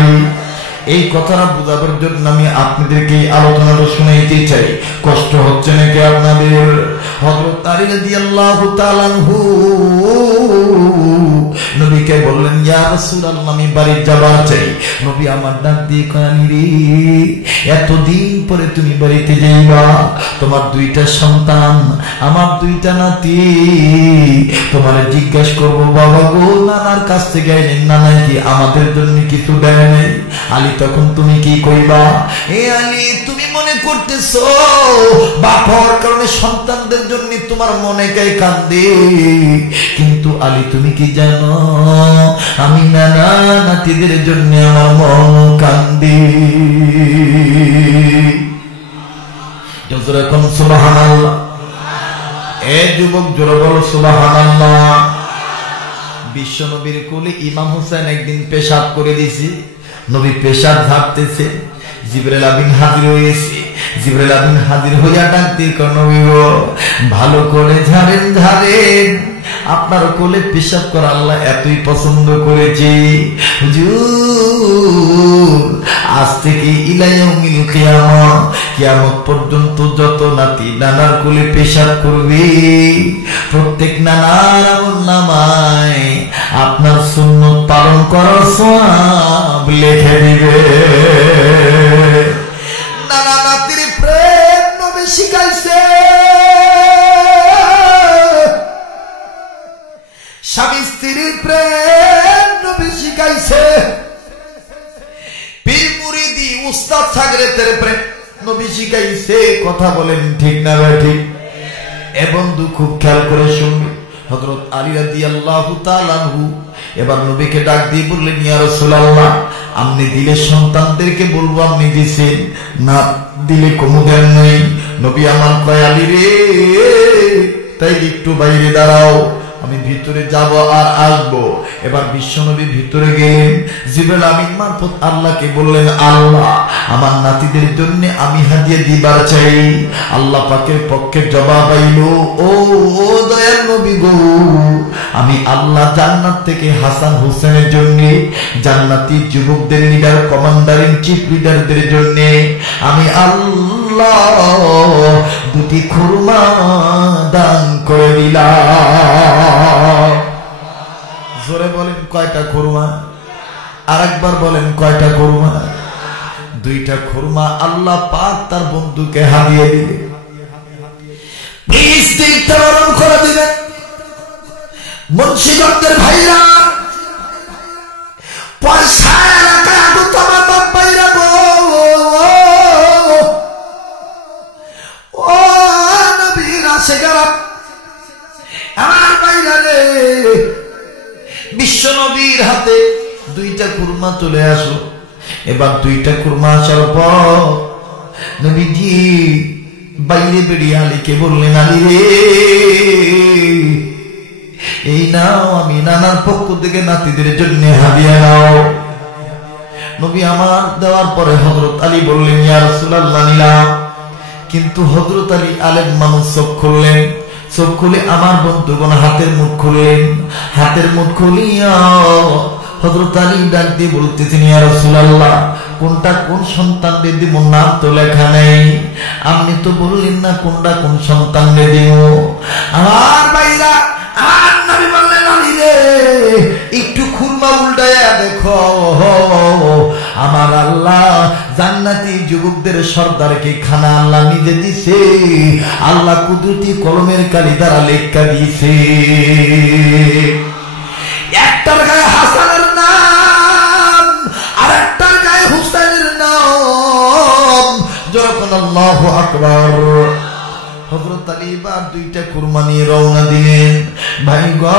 এই কথাটা বুঝাবার জন্য আমি আপনাদেরকে আলোচনাটা শুনাইতে চাই। কষ্ট হচ্ছে নাকি আপনাদের? হযরত আলী রাদিয়াল্লাহু তাআলা আনহু নবীকে বললেন, ইয়া রাসূলুল্লাহ, আমি বাড়ি যাবার চাই। নবী আমার ডাক দিয়ে কইলেন, রে এতদিন পরে তুমি বাড়িতে যাইবা, তোমার দুইটা সন্তান, আমার দুইটা নাতি, তোমারে জিজ্ঞাসা করবো, বাবা গো, নানার কাছ থেকে আইলেন, নানা কি আমাদের জন্য কিছু দেয় নাই? আলী তখন তুমি কি কইবা? এ আলী, তুমি মনে করতেছো বাপ হওয়ার কারণে সন্তানদের জন্য তোমার মনে কে কান্দে, কিন্তু আলী তুমি কি জানো, আমি নানা নাতিদের জন্য আমার মন কান্দে। যখন সুবহানাল্লাহ। এ যুবক, জোরে বলো সুবহানাল্লাহ। বিশ্ব নবীর কোলে ইমাম হোসেন একদিন পেশাব করে দিয়েছে। নবী পেশাব ঝাড়তেছে, জিবরাইল আমিন হাজির হয়েছে। জিবরাইল আমিন হাজির হইয়া ডাক দিয়ে কয়, নবী গো, ভালো করে ঝাড়েন ঝাড়েন, আপনার কোলে পেশাব করা আল্লাহ এতই পছন্দ করেছে। হুজুর, আজ থেকে ইলা ইয়াউমিল কিয়ামা, কিয়ামত পর্যন্ত যত নাতি নানার কোলে পেশাব করবে, প্রত্যেক নানার আমলনামায় আপনার সুন্নত পালন করার সওয়াব লিখে দিবে। নানা নাতির প্রেম নবী শিখাইছে, স্বামী স্ত্রীর প্রেম নবী শিখাইছে, পীর মুরিদি উস্তাদ শাগরেদের প্রেম নবী শিখাইছে। কথা বলেন ঠিক না ঠিক? এ বন্ধু, খুব খেয়াল করে শুনবে। হযরত আলী রাদিয়াল্লাহু তাআলা আনহু এবার নবীকে ডাক দিয়ে বললেন, ইয়া রাসূলুল্লাহ, আপনি দিলে সন্তানদেরকে বলবো আপনি দিছেন, না দিলে কোনো দেন নাই। নবী আমার কয়, আলী রে, তাই একটু বাইরে দাঁড়াও, আমি ভিতরে যাব আর আসবো। এবার বিশ্বনবী ভিতরে গেলেন। জিবরাইল আমিন মারফত আল্লাহকে বললেন, আল্লাহ, আমার নাতিদের জন্য আমি হাদিয়া দিবার চাই। আল্লাহ পাকের পক্ষে জবাব আইল, ও দয়াল নবী গো, আমি আল্লাহ জান্নাত থেকে হাসান হোসেনের জন্য, জান্নাতি যুবকদের লিডার, কমান্ডার ইন চিফ লিডারদের জন্য আমি আল্লাহ দুটি খুরমা দান করে দিলাম। জোরে বলেন কয়টা খুরমা? আরেকবার বলেন কয়টা খুরমা? দুইটা খুরমা আল্লাহ পাক তার বন্ধুকে হারিয়ে দিলেন। প্লিজ দিলটা নরম করে দিবেন। মুন্সিগঞ্জের ভাইরা, পয়সা এলাকায় আবু তোমার বাপ ভাইরা গো, ও নবীর আশেকারা, আমার ভাইরা রে, বিশ্ব নবীর হাতে দুইটা খুরমা চলে আসো। এবার 2টা কুরমা আসার পর নবীজি বাইরে বেরিয়ে আলীকে বললেন, আলী রে, এই নাও আমি নানার পক্ষ থেকে নাতিদের জন্য হাদিয়া নাও। নবী আমার দেওয়ার পরে হযরত আলী বললেন, ইয়া রাসূলুল্লাহ নিলাম। কিন্তু হযরত আলী আলেম মানুষ চোখ খুললেন, চোখ খুলে আমার বন্ধুগণ হাতের মুখ খুললেন। হাতের মুখ খুলিয়া হযরত আলী ডাক দিয়ে বলতেছেন, ইয়া রাসূলুল্লাহ, কোনটা কোন সন্তানকে দিব, নাম তো লেখা নেই। আপনি তো বললেন না কোনটা কোন সন্তানকে দিব। আমার ভাইরা, আর নবী বললেন, আলী রে, একটু খুরমা উল্টায়া দেখো, আমার আল্লাহ জান্নাতি যুবকদের সর্দারকে খানা আল্লাহ নিজে দিছে, আল্লাহ কুদরতি কলমের কালি দ্বারা লেখা দিছে। একটার গায়ে হাসানের নাম, আর একটার গায়ে হুসাইনের নাম। যখন আল্লাহু আকবার। হযরত আলী এবার 2টা কুরমা নিয়ে রওনা দিলেন। ভাই গো,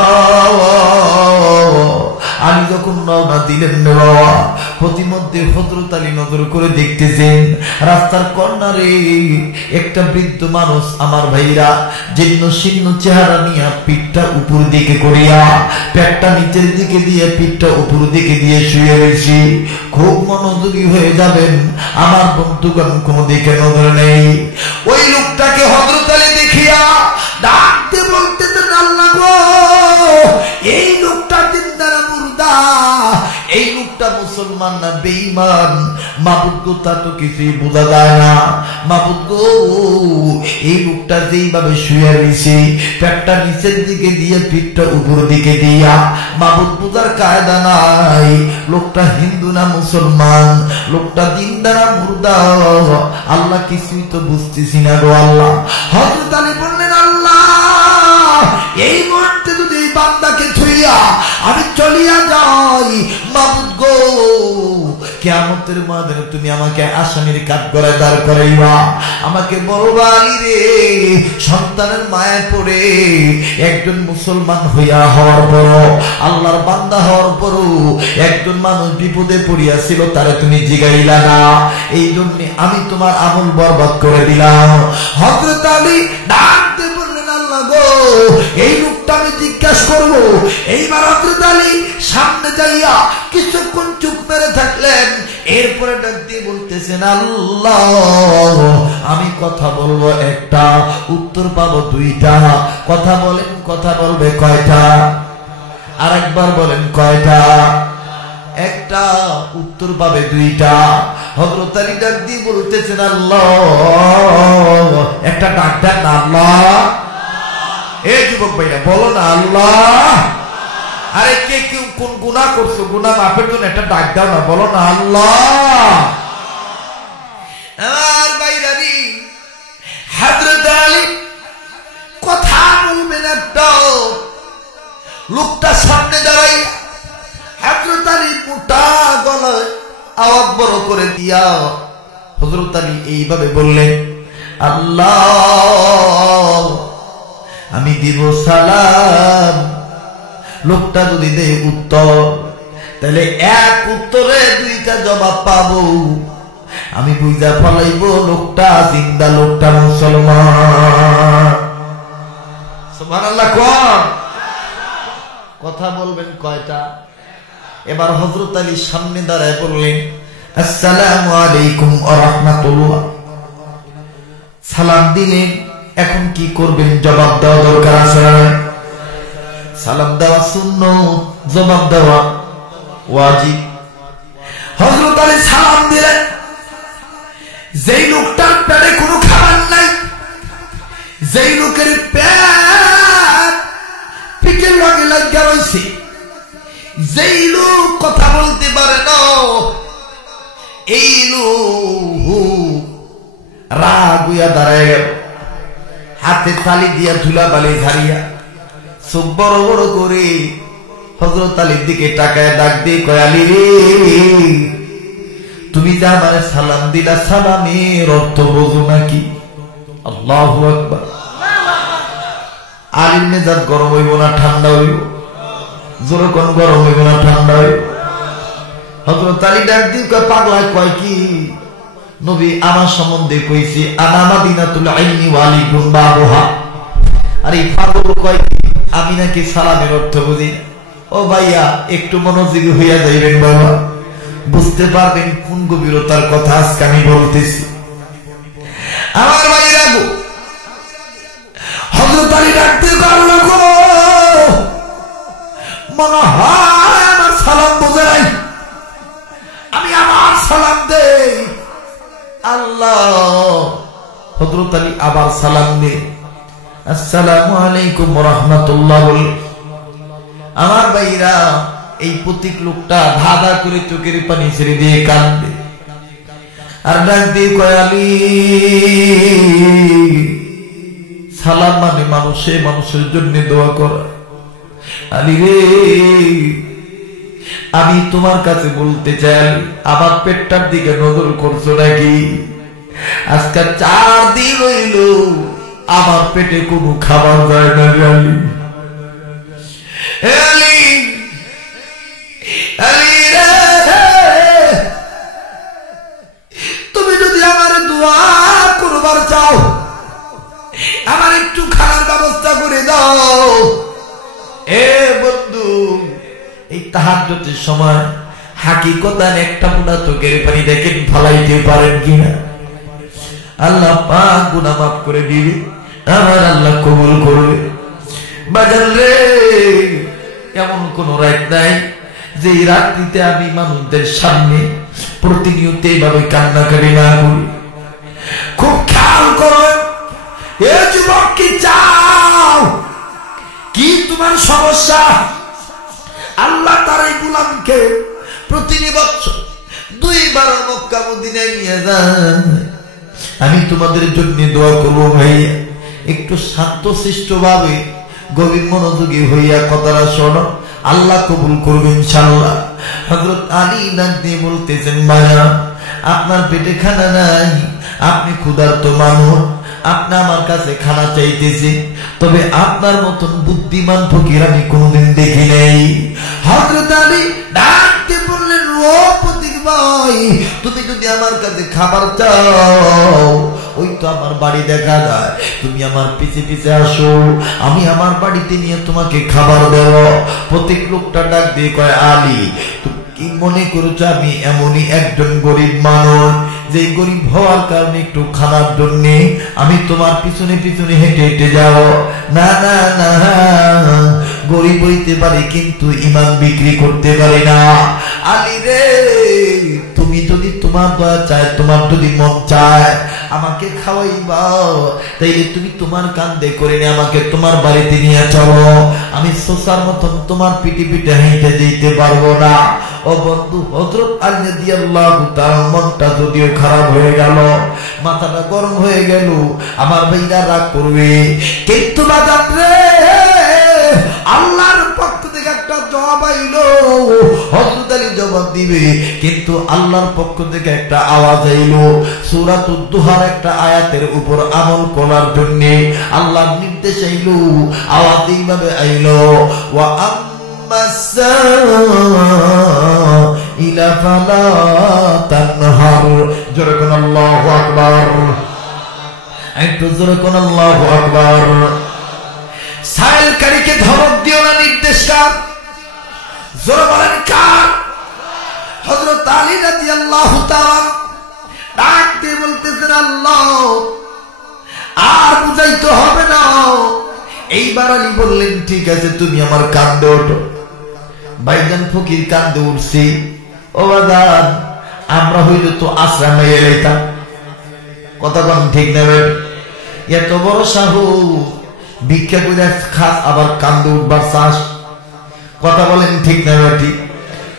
আলী যখন রওনা দিলেন বাবা, প্রতিমধ্যে হযরত আলী নজর করে দেখতেছেন রাস্তার কর্নারে একটা বৃদ্ধ মানুষ, আমার ভাইরা, জীর্ণ শীর্ণ চেহারা নিয়ে পিঠটা উপর দিকে করিয়া, পেটটা নিচের দিকে দিয়ে পিঠটা উপর দিকে দিয়ে শুয়ে রয়েছে। খুব মনোযোগী হয়ে যাবেন আমার বন্ধুগণ, কোনো দিকে নজর নেই। ওই লোকটাকে হযরত আলী দেখিয়া ডাকতে বলতেছেন, আল্লাহ গো, এই লোকটা জিন্দারা মুর্দা, এই লোকটা মুসলমান না বেঈমান? মাবুদ গো, তা তো কিছুই বোঝা যায় না। মাবুদ গো, এই লোকটা যেইভাবে শুয়ে রয়েছে, পেটটা নিচের দিকে দিয়ে পিঠটা উপর দিকে দিয়া, মাবুদ বোঝার কায়দা নাই। লোকটা হিন্দু না মুসলমান, লোকটা দিনদারা মুর্দা, আল্লাহ কিছুই তো বুঝতেছি না গো আল্লাহ। হযরত আলী বললেন, আল্লাহ, এই মুহূর্তে যদি এই বান্দাকে থুইয়া আমি চলিয়া যাই, মাবুদ গো, কিয়ামতের ময়দানে তুমি আমাকে আসামির কাঠগড়ায় দাঁড় করাইবা। আমাকে বলবা, আলী রে, সন্তানের মায়া পড়ে একজন মুসলমান হইয়া হওয়ার পর, আল্লাহর বান্দা হওয়ার পর একজন মানুষ বিপদে পড়িয়াছিল, তারে তুমি জিগাইলা না, এই জন্য আমি তোমার আমল বরবাদ করে দিলাম। হযরত আলী ডাকতে বললেন, আল্লাহ গো, এই লোকটা আমি জিজ্ঞাসা করবো। এইবার হযরত আলী সামনে যাইয়া কিছুক্ষণ চুপ মেরে থাকলেন। এরপরে ডাক দিয়ে বলতেছেন, আল্লাহ, আমি কথা বলবো একটা, উত্তর পাবো 2টা। কথা বলেন, কথা বলবে কয়টা? আর একবার বলেন, কয়টা? একটা, উত্তর পাবে 2টা। হযরত আলী ডাক দিয়ে বলতেছেন, আল্লাহ, একটা ডাক দেন না, আল্লাহ। এই যুবক ভাইরা, বলো না আল্লাহ। আরে কে কেউ কোন গুনাহ করছো, গুনাহ মাফের জন্য একটা ডাক দাও না, বলো না আল্লাহ। আমার ভাইরা রে, হযরত আলী কথা বলবেন একটা, লোকটা সামনে দাঁড়াই, হযরত আলী মোটা গলায় আওয়াজ বড় করে দিয়া হযরত আলী এইভাবে বললেন, আল্লাহ, আমি দিব সালাম। লোকটা যদি দেয় উত্তর, তাহলে এক উত্তরে 2টা জবাব পাবো। আমি বুঝা ফলাইব লোকটা জিন্দা, লোকটা মুসলমান। সুবহানাল্লাহ। কথা বলবেন কয়টা? এবার হযরত আলী সামনে দাঁড়ায় বললেন, আসসালামু আলাইকুম ওয়া রাহমাতুল্লাহ। সালাম দিলেন। এখন কি করবেন? জবাব দেওয়া দরকার আছে। সালাম দেওয়া সুন্নাত, জবাব দেওয়া ওয়াজিব। হযরত আলী সালাম দিলেন। যেই লোকটার পেটে কোনো খাবার নাই, যেই লোকের পেট পিঠের লগে লাগা রয়েছে, যেই লোক কথা বলতে পারে না, এই লোক রাগ হইয়া দাঁড়ায় গেল। হাতে তালি দিয়া ধুলা বালি ঝাড়িয়া চোখ বড় বড় করে হযরত আলীর দিকে তাকায় ডাক দিয়ে কয়, আলী রে, তুমি যা আমারে সালাম দিলা, সালামের অর্থ বোঝো নাকি? আল্লাহু আকবার। আলীর মেজাজ গরম হইব না ঠান্ডা হইব? জোরে কোন গরম হইব না ঠান্ডা হইব? হযরত আলী ডাক দিয়ে কয়, পাগলা কয় কি? নবী আমার সম্বন্ধে কইছি আনা মাদিনাতুল ইলমি ওয়া আলাইকুম বাবুহা। আর এই পাগল কয় কি? আমি নাকি সালামের অর্থ বুঝি। ও ভাইয়া, একটু মনোযোগী হইয়া যাইবেন বাবা, বুঝতে পারবেন কোন গভীরতার কথা আজকে আমি বলতেছি। আমার ভাইরা গো, হযরত আলী ডাকতে পারল গো, মনে হয় আমার সালাম বোঝে নাই, আমি আমার সালাম দেই। আল্লাহ, হযরত আলী আবার সালাম দে, আসসালামু আলাইকুম ওয়া রাহমাতুল্লাহ বলে। আমার ভাইরা, এই প্রতীক লোকটা ধাঁধা করে চোখের পানি ছেড়ে দিয়ে কান্দে আর ডাক দিয়ে কয়, আলী, সালাম মানে মানুষের জন্য দোয়া করা। আলী রে, আমি তোমার কাছে বলতে চাই, আমার পেটটার দিকে নজর করছো নাকি? আজকে 4 দিন হইল আমার পেটে কোনো খাবার যায় না রে আলী। আলী, আলী রে, তুমি যদি আমার দোয়া করবার চাও, আমার একটু খানার ব্যবস্থা করে দাও। এ বন্ধু, এই তাহাজ্জুদের সময় হাকিকতান একটা মুনা চোখের পানি দেখেন, ফালাইতে পারেন কিনা? আল্লাহ পাক গুনাহ মাফ করে দিবে, আমার আল্লাহ কবুল করবে। বাজার রে, এমন কোন রাত নাই যে রাত্রিতে আমি মানুষদের সামনে প্রতিনিয়ত এইভাবে কান্নাকাটি না করি। খুব খেয়াল করো, এ যুবক, কি চাও? কি তোমার সমস্যা? আল্লাহ তার এই গোলামকে প্রতি বছর 2 বার মক্কা মদিনায় নিয়ে যান। আমি তোমাদের জন্য দোয়া করবো ভাইয়া, একটু শান্তশিষ্ট ভাবে গভীর মনোযোগী হইয়া কথাটা শোনো, আল্লাহ কবুল করবেন ইনশাআল্লাহ। হযরত আলী ডাক দিয়ে বলতেছেন, ভাইয়া, আপনার পেটে খানা নাই, আপনি ক্ষুধার্ত মানুষ, আপনি আমার কাছে খানা চাইতেছে, তবে আপনার মতন বুদ্ধিমান ফকির আমি কোনদিন দেখি নাই। হযরত আলী ডাক দিয়ে বললেন, ও প্রতীক ভাই, তুমি যদি আমার কাছে খাবার চাও, ওই তো আমার বাড়ি দেখা যায়, তুমি আমার পিছে পিছে আসো, আমি আমার বাড়িতে নিয়ে তোমাকে খাবার দেব। প্রতীক লোকটা ডাক দিয়ে কয়, আলী, তুমি কি মনে করছো আমি এমনই একজন গরিব মানুষ যে গরিব হওয়ার কারণে একটু খানার জন্য আমি তোমার পিছনে পিছনে হেঁটে হেঁটে যাও? না না না, গরিব হইতে পারে কিন্তু ইমান বিক্রি করতে পারে না। আলী রে, তুমি যদি তোমার দয়া চায়, তোমার যদি মন চায় আমাকে খাওয়াইবা, তাইলে তুমি তোমার কান্দে করে নিয়ে আমাকে তোমার বাড়িতে নিয়ে চলো। আমি সোসার মতন তোমার পিঠে পিঠে হেঁটে যেতে পারবো না। ও বন্ধু, হযরত আলী রাদিয়াল্লাহু তাআলা মনটা যদিও খারাপ হয়ে গেল, মাথাটা গরম হয়ে গেল, আমার ভাইরা রাগ করবে, কিন্তু বাজার রে, আল্লাহর পক্ষ থেকে একটা জবাব আইলো। হযরত আলী জবাব দিবে, কিন্তু আল্লাহর পক্ষ থেকে একটা আওয়াজ আইলো। সূরাতুদ দুহার একটা আয়াতের উপর আমল করার জন্য আল্লাহর নির্দেশ আইলো, আওয়াজ এইভাবে আইলো, ওয়া ইলা ফালা তানহার। জোরে কোন আল্লাহু আকবার, একটু জোরে কোন আল্লাহু আকবার। সাইলকারীকে ধমক দিও না, নির্দেশ কার? জোরে বলেন কার? হযরত আলী রাদিয়াল্লাহু তাআলা ডাক দিয়ে বলতেছেন, আল্লাহ, আর বুঝাইতে হবে না। এইবার আলী বললেন, ঠিক আছে, তুমি আমার কান্দে ওঠো। ভাইজান ফকির কান্দে উঠছি। ও বাজান, আমরা হইল তো আশ্রমে এলাইতাম, কথা বলেন ঠিক না? এত বড় সাহস, ভিক্ষা করে খাস, আবার কান্দে উঠবার চাষ, কথা বলেন ঠিক না? ঠিক।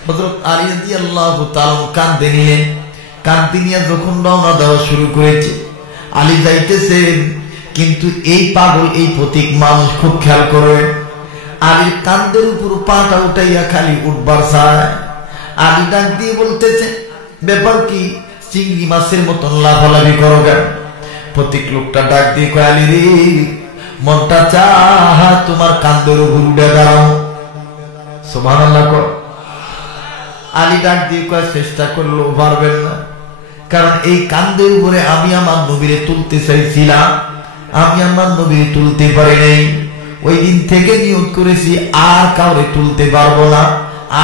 হযরত আলী রাদিয়াল্লাহু তাআলা কান্দে নিলেন। কান্দে নিয়ে যখন রওনা দেওয়া শুরু করেছে, আলী যাইতেছেন, কিন্তু এই পাগল, এই প্রতীক মানুষ খুব খেয়াল করে, আলীর কান্দের উপর পাটা উঠাইয়া খালি উঠবার চায়। আলী ডাক দিয়ে বলতেছে, ব্যাপার কি? চিংড়ি মাছের মতন লাফালাফি করো কেন? প্রতীক লোকটা ডাক দিয়ে কয়, আলী রে, মনটা চাহা তোমার কান্দের উপর উঠে দাঁড়াও। সুবহানাল্লাহ কর। আলী ডাক দিয়ে কয় চেষ্টা করলেও পারবেন না, কারণ এই কান্দের উপরে আমি আমার নবীরে তুলতে চাইছিলাম, আমি আমার নবীরে তুলতে পারি নাই। ওই দিন থেকে নিয়ত করেছি আর কাউরে তুলতে পারবো না,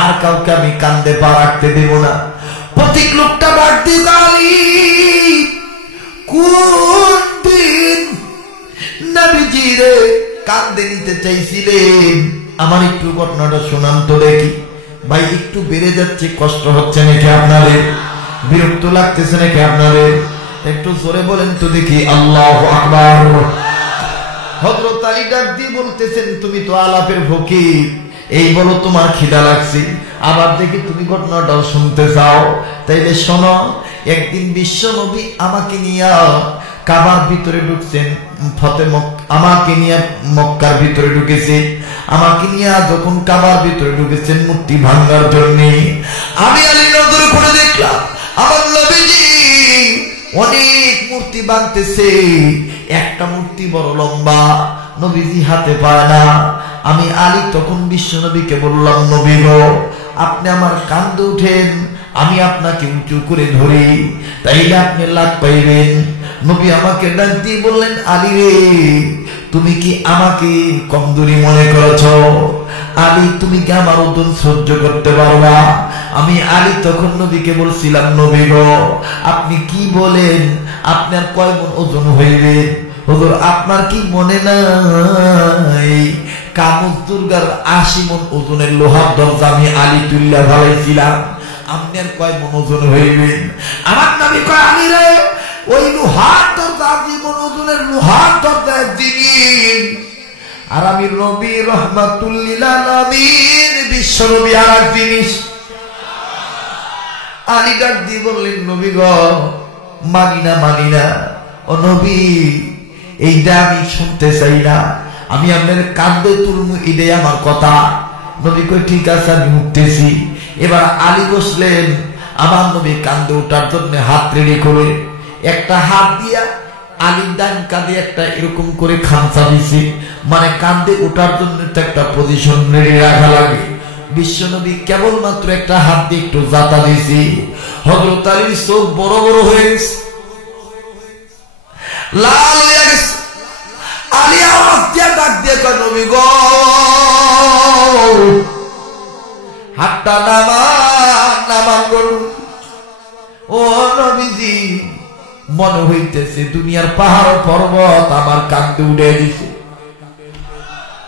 আর কাউকে আমি কান্দে পা রাখতে দেব না। প্রতীক লোকটা ডাক দিয়ে আলী কোন দিন নবীজিরে কান্দে নিতে চাইছিলেন, আমার একটু ঘটনাটা শোনান তো দেখি। ভাই একটু বেড়ে যাচ্ছে, কষ্ট হচ্ছে নাকি আপনাদের, বিরক্ত লাগতেছে নাকি আপনাদের? একটু জোরে বলেন তো দেখি আল্লাহু আকবার। হযরত আলী ডাক দিয়ে বলতেছেন, তুমি তো আলাপের ফকির, এই বলো তোমার খিদা লাগছে, আবার দেখি তুমি ঘটনাটাও শুনতে চাও, তাইলে শোনো। একদিন বিশ্ব নবী আমাকে নিয়ে কাবার ভিতরে ঢুকছেন, আমাকে নিয়ে মক্কার ভিতরে ঢুকেছে। আমাকে নিয়ে যখন কাবার ভিতরে ঢুকেছেন মূর্তি ভাঙার জন্য, আমি আলী নজর করে দেখলাম আমার নবীজি অনেক মূর্তি ভাঙতেছে। একটা মূর্তি বড় লম্বা, নবীজি হাতে পায় না। আমি আলী তখন বিশ্ব নবীকে বললাম, নবী গো, আপনি আমার কান্দে উঠেন, আমি আপনাকে উঁচু করে ধরি, তাইলে আপনি লাভ পাইবেন। নবী আমাকে ডাক দিয়ে বললেন, আলী রে, তুমি কি আমাকে কমজোরি মনে করেছ? আলী, তুমি কি আমার ওজন সহ্য করতে পারবা? আমি আলী তখন নবীকে বলছিলাম, নবী গো, আপনি কি বলেন, আপনার কয় মন ওজন হইবে? হুজুর, আপনার কি মনে নাই কামুজ দুর্গার 80 মন ওজনের লোহার দরজা আমি আলী তুল্লা ভালাইছিলাম, আপনার কয় মন ওজন হইবে? আমার নবী কয়, আলী রে, ওই লোহার দরজা 80 মন ওজনের লোহার দরজা দিন, আর আমি নবী রহমাতুল লিল আলামিন বিশ্ব নবী আর জিনিস। আলী ডাক দিয়ে বললেন, নবী গো, মানি না ও নবী, এইটা আমি শুনতে চাই না, আমি আপনার কান্দে তুলমু, এটাই আমার কথা। নবী কয়, ঠিক আছে, আমি উঠতেছি। এবার আলী বসলেন, আমার নবী কান্দে ওঠার জন্য হাত রেডি করে, একটা হাত দিয়া আলীর ডান কাঁধে একটা এরকম করে খামচা দিছে, মানে কান্দে ওঠার জন্য একটা পজিশন রেডি রাখা লাগে। বিশ্বনবী কেবলমাত্র একটা হাত দিয়ে একটু জাতা দিয়েছি, হযরত আলীর চোখ বড় বড় হয়ে গেছে, লাল হয়ে গেছে। আলী আওয়াজ দিয়ে ডাক দিয়ে কয়, নবী গো, হাতটা নামান করুন। ও নবীজি, মনে হইতেছে দুনিয়ার পাহাড় পর্বত আমার কান্দে উঠে দিছে।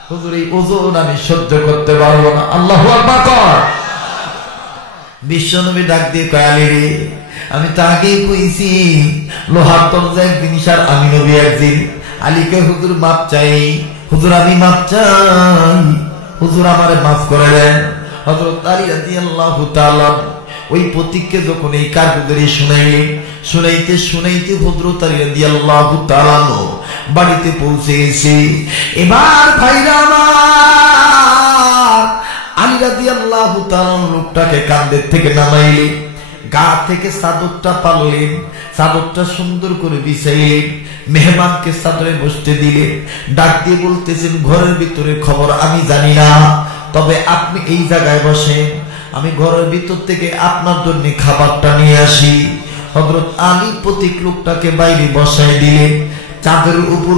হুজুর, এই ওজন আমি সহ্য করতে পারবো না। আল্লাহু আকবার। বিশ্বনবী ডাক দিয়ে কয়, আলী রে, আমি তো আগেই কইছি লোহার দরজা একদিন, আর আমি নবী একদিন। আলীকে, হুজুর মাপ চাই, হুজুর আমি মাপ চাই, হুজুর আমারে মাফ করে দেন। হযরত আলী রাদিয়াল্লাহু তাআলা ওই প্রতীককে যখন এই কারগুজারি শুনাইতে হযরত আলী রাদিয়াল্লাহু তাআলা বাড়িতে পৌঁছে গেছে। এবার ভাইরা আমার, আলী রাদিয়াল্লাহু তাআলা লোকটাকে কাঁধের থেকে নামাইলেন, গা থেকে চাদরটা পারলেন, চাদরটা সুন্দর করে বিছাইলেন, মেহমানকে চাদরে বসতে দিলেন, ডাক দিয়ে বলতেছেন, ঘরের ভিতরে খবর আমি জানি না, তবে আপনি এই জায়গায় বসেন, আমি ঘরের ভিতর থেকে আপনার জন্য খাবারটা নিয়ে আসি। হযরত আলী প্রতীক লোকটাকে বাইরে বসাই দিলেন, চাদরের উপর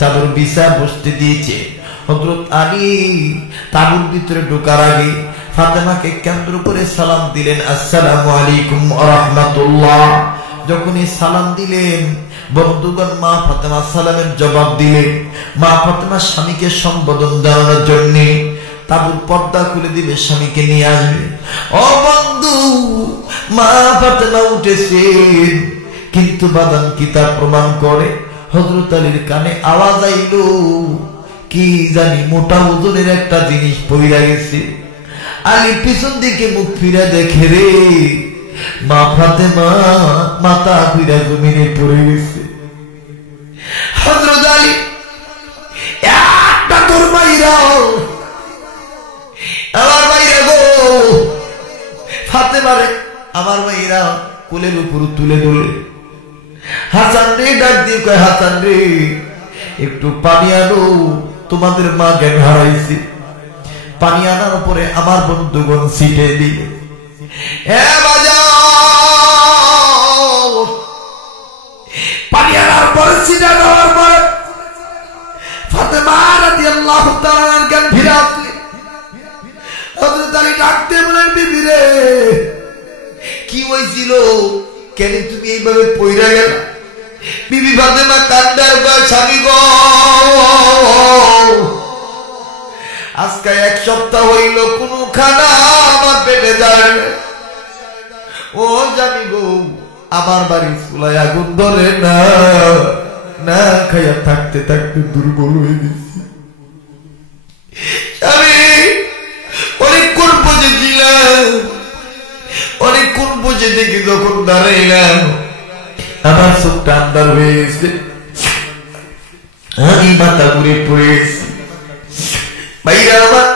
চাদর বিছা বসতে দিয়েছে। হযরত আলী তাঁবুর ভিতরে ঢোকার আগে ফাতেমাকে কেন্দ্র করে সালাম দিলেন, আসসালামু আলাইকুম ওয়া রাহমাতুল্লাহ। যখনই সালাম দিলেন, বন্ধুগণ, মা ফাতেমা সালামের জবাব দিলেন। মা ফাতেমা স্বামীকে সম্বোধন জানানোর জন্য তাঁবুর পর্দা খুলে দিবে, স্বামীকে নিয়ে আসবে। ও বন্ধু, মা ফাতেমা উঠেছেন, কিন্তু বাদান কিতাব প্রমাণ করে হযরত আলীর কানে আওয়াজ আইল, কি জানি মোটা ওজনের একটা জিনিস পইরা গেছে। আলী পিছন দিকে মুখ ফিরে দেখে, রে, মা ফাতেমা মাথা ফিরা জমিনে পড়ে গেছে। হযরত আলী একটা দৌড় মাইরা, আমার ভাইরা গো, ফাতেমারে আমার ভাইরা কোলের উপর তুলে ধরে, হাসান রে ডাক দিয়ে কয়, হাসান রে, একটু পানি আনো, তোমাদের মা জ্ঞান হারাইছে। পানি আনার পরে আমার বন্ধুগণ ছিটে দিলে। পানি আনার পরে সিটা দেওয়ার পরে ফাতেমা রাদিয়াল্লাহু তাআলা জ্ঞান ফিরে আসলে হযরত আলী ডাকতে বলেন, বিবি রে কি হয়েছিল, কেন তুমি এইভাবে পইরা গেল? বিবি ফাতেমা কান্দার বা স্বামী গো, আজকে 1 সপ্তাহ হইল কোনো খানা আমার পেটে যায় না। ও জানি গো, আমার বাড়ি চুলায় আগুন ধরে না, না খাইয়া থাকতে থাকতে দুর্বল হয়ে গেছি। আমি অনেকক্ষণ বসেছিলাম, অনেকক্ষণ বসে দেখি যখন দাঁড়াইলাম আমার চোখটা আন্দার হয়ে গেছে, আমি মাথা ঘুরে পড়ে গেছি। ভাইরা আমার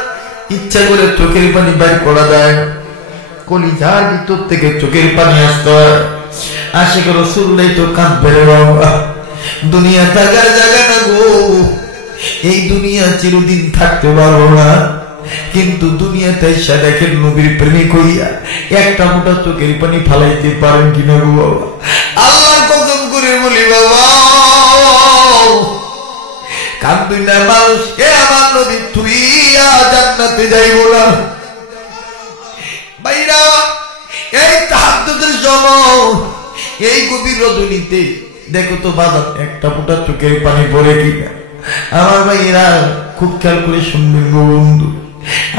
ইচ্ছা করে চোখের পানি বাইর করা যায়, কলিজার ভিতর থেকে চোখের পানি আসতে হয়। আশিক রাসূলুল্লাহ তো কাঁদবে রে বাবা, দুনিয়া থাকার জায়গা না গো, এই দুনিয়া চিরদিন থাকতে পারবো না, কিন্তু দুনিয়াতে এসে দেখেন নবীর প্রেমিক হইয়া একটা মোটা চোখের পানি ফালাইতে পারেন কিনা গো বাবা? আল্লাহর কসম করে বলি বাবা, কান্দুই না মানুষ কে আমার নবী তুই জান্নাতে যাইব না। ভাইরা এই তাহাজ্জুদের সময়, এই গভীর রজনীতে দেখো তো বাজার একটা ফোঁটা চোখের পানি পড়ে কিনা। আমার ভাইরা খুব খেয়াল করে শুনবেন গো বন্ধু,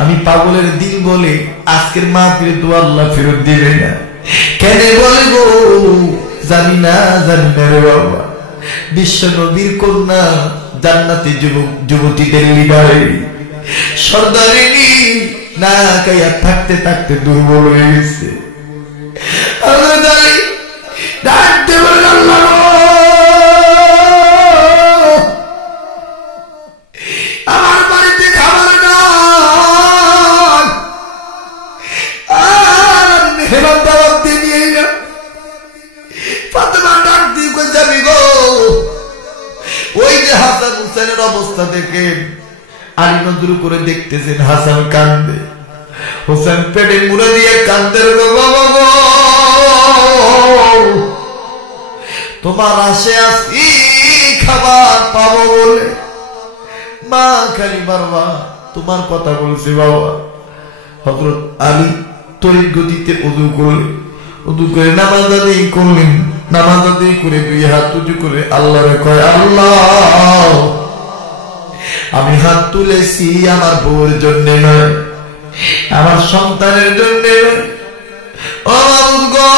আমি পাগলের দিন বলে আজকের মাহফিলে তো আল্লাহ ফেরত দিবে না। কেন বলে গো জানি না রে বাবা, বিশ্ব নবীর কন্যা জান্নাতি যুবতীদের লিডারে সর্দারিনী না খাইয়া থাকতে থাকতে দুর্বল হয়ে গেছে। ডাকতে বলেন, আল্লাহ আমার বাড়িতে খাবার নাই, আর মেহমান দাওয়াত দিয়ে নিয়ে না। ফাতেমা ডাক দিয়ে কই যাবি গো? ওই যে হাসান হুসেনের অবস্থা দেখেন, আলী নজর করে দেখতেছেন হাসান কান্দে, হোসেন পেটে মুড়ে দিয়ে কান্দে রে বাবা গো, তোমার আশে আসি খাবার পাবো বলে মা খালি বারবা তোমার কথা বলছে বাবা। হযরত আলী তড়িৎ গতিতে উযু করে নামাজ আদায় করলেন, নামাজ আদায় করে 2 হাত উঁচু করে আল্লাহরে কয়, আল্লাহ আমি হাত তুলেছি আমার বউর জন্য নয়, আমার সন্তানের জন্য নয়, ও গো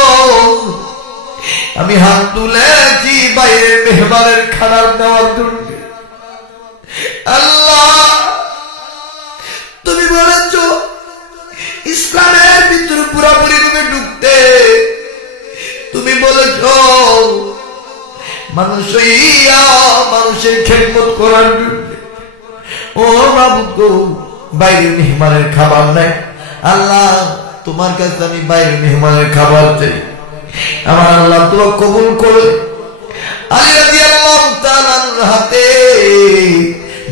আমি হাত তুলেছি বাইরের মেহমানের খাবার দেওয়ার জন্য। আল্লাহ তুমি বলেছ ইসলামের ভিতরে পুরোপুরি ভাবে ঢুকতে, তুমি বলেছ মানুষ মানুষের খেদমত করার জন্য। ও বাবু গো বাইরের মেহমানের খাবার নাই, আল্লাহ তোমার কাছে আমি বাইরের মেহমানের খাবার চাই, আমার আল্লাহ তো কবুল করে। আলী রাদিয়াল্লাহু তাআলার হাতে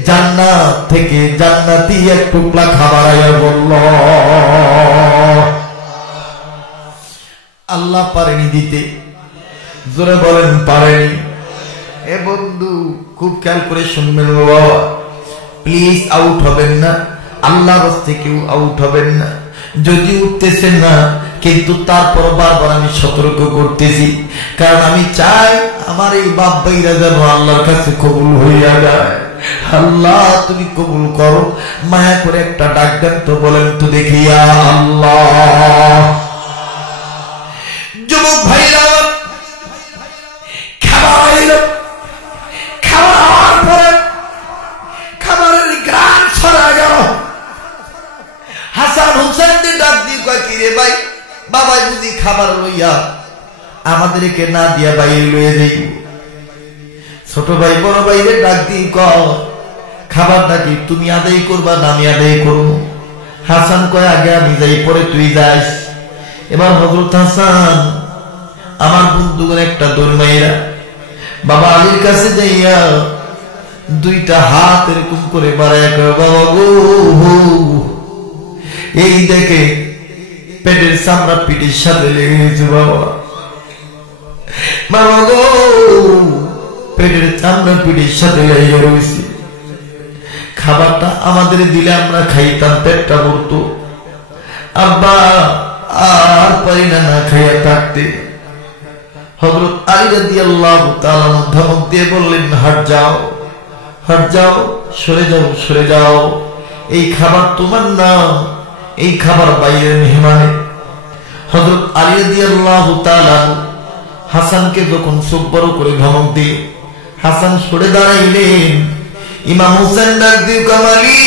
জান্নাত থেকে জান্নাতি এক টুকরা খাবার আয়া বলল, আল্লাহ পারেনি দিতে, জোরে বলেন পারেনি। এ বন্ধু খুব খেয়াল করে শুনবেন বাবা, প্লিজ আউট হবেন না, আল্লাহর রাস্তায় কেউ আউট হবেন না। যদি উঠতেছেন না কিন্তু তারপর বারবার আমি সতর্ক করতেছি, কারণ আমি চাই আমার এই বাপ ভাইরা যেন আল্লাহর কাছে কবুল হইয়া যায়। আল্লাহ তুমি কবুল করো, মায়া করে একটা ডাক দেন তো, বলেন তো দেখি আল্লাহ। যুবক ভাইরা খাবার এলো, খাবার হওয়ার পরে খাবারের গ্রাম ছড়া গেল। হাসান হুসেনকে ডাক দিয়ে কয়, কি রে ভাই, বাবাই বুঝি খাবার লইয়া আমাদেরকে না দিয়া বাইরে লইয়া যাই? ছোট ভাই বড় ভাইরে ডাক দিয়ে কয়, খাবার নাকি তুমি আদায় করবা না আমি আদায় করবো? হাসান কয়, আগে আমি যাই পরে তুই যাস। এবার হযরত হাসান আমার বন্ধুগণ একটা দৌড়মাইরা বাবা আলীর কাছে যাইয়া 2টা হাত এরকম করে বাড়ায় কয়, বাবা গো এই দেখে পেটের চামড়া পিঠের সাথে লেগে গেছে বাবা। বাবা গো, পেটের চামড়া পিঠের সাথে লেগে রয়েছে। খাবারটা আমাদের দিলে আমরা খাইতাম, পেটটা ভরত। আব্বা আর পারি না না খাইয়া থাকতে। হযরত আলী রাদিয়াল্লাহু তাআলা ধমক দিয়ে বললেন, হাট যাও, হাট যাও, সরে যাও, সরে যাও, এই খাবার তোমার না, এই খাবার বাইরের মেহমানের। হযরত আলী রাদিয়াল্লাহু তাআলা হাসানকে যখন চোখ বড় করে ধমক দিয়ে হাসান সরে দাঁড়াইলেন, ইমাম হোসেন ডাক দিয়ে, কামালি,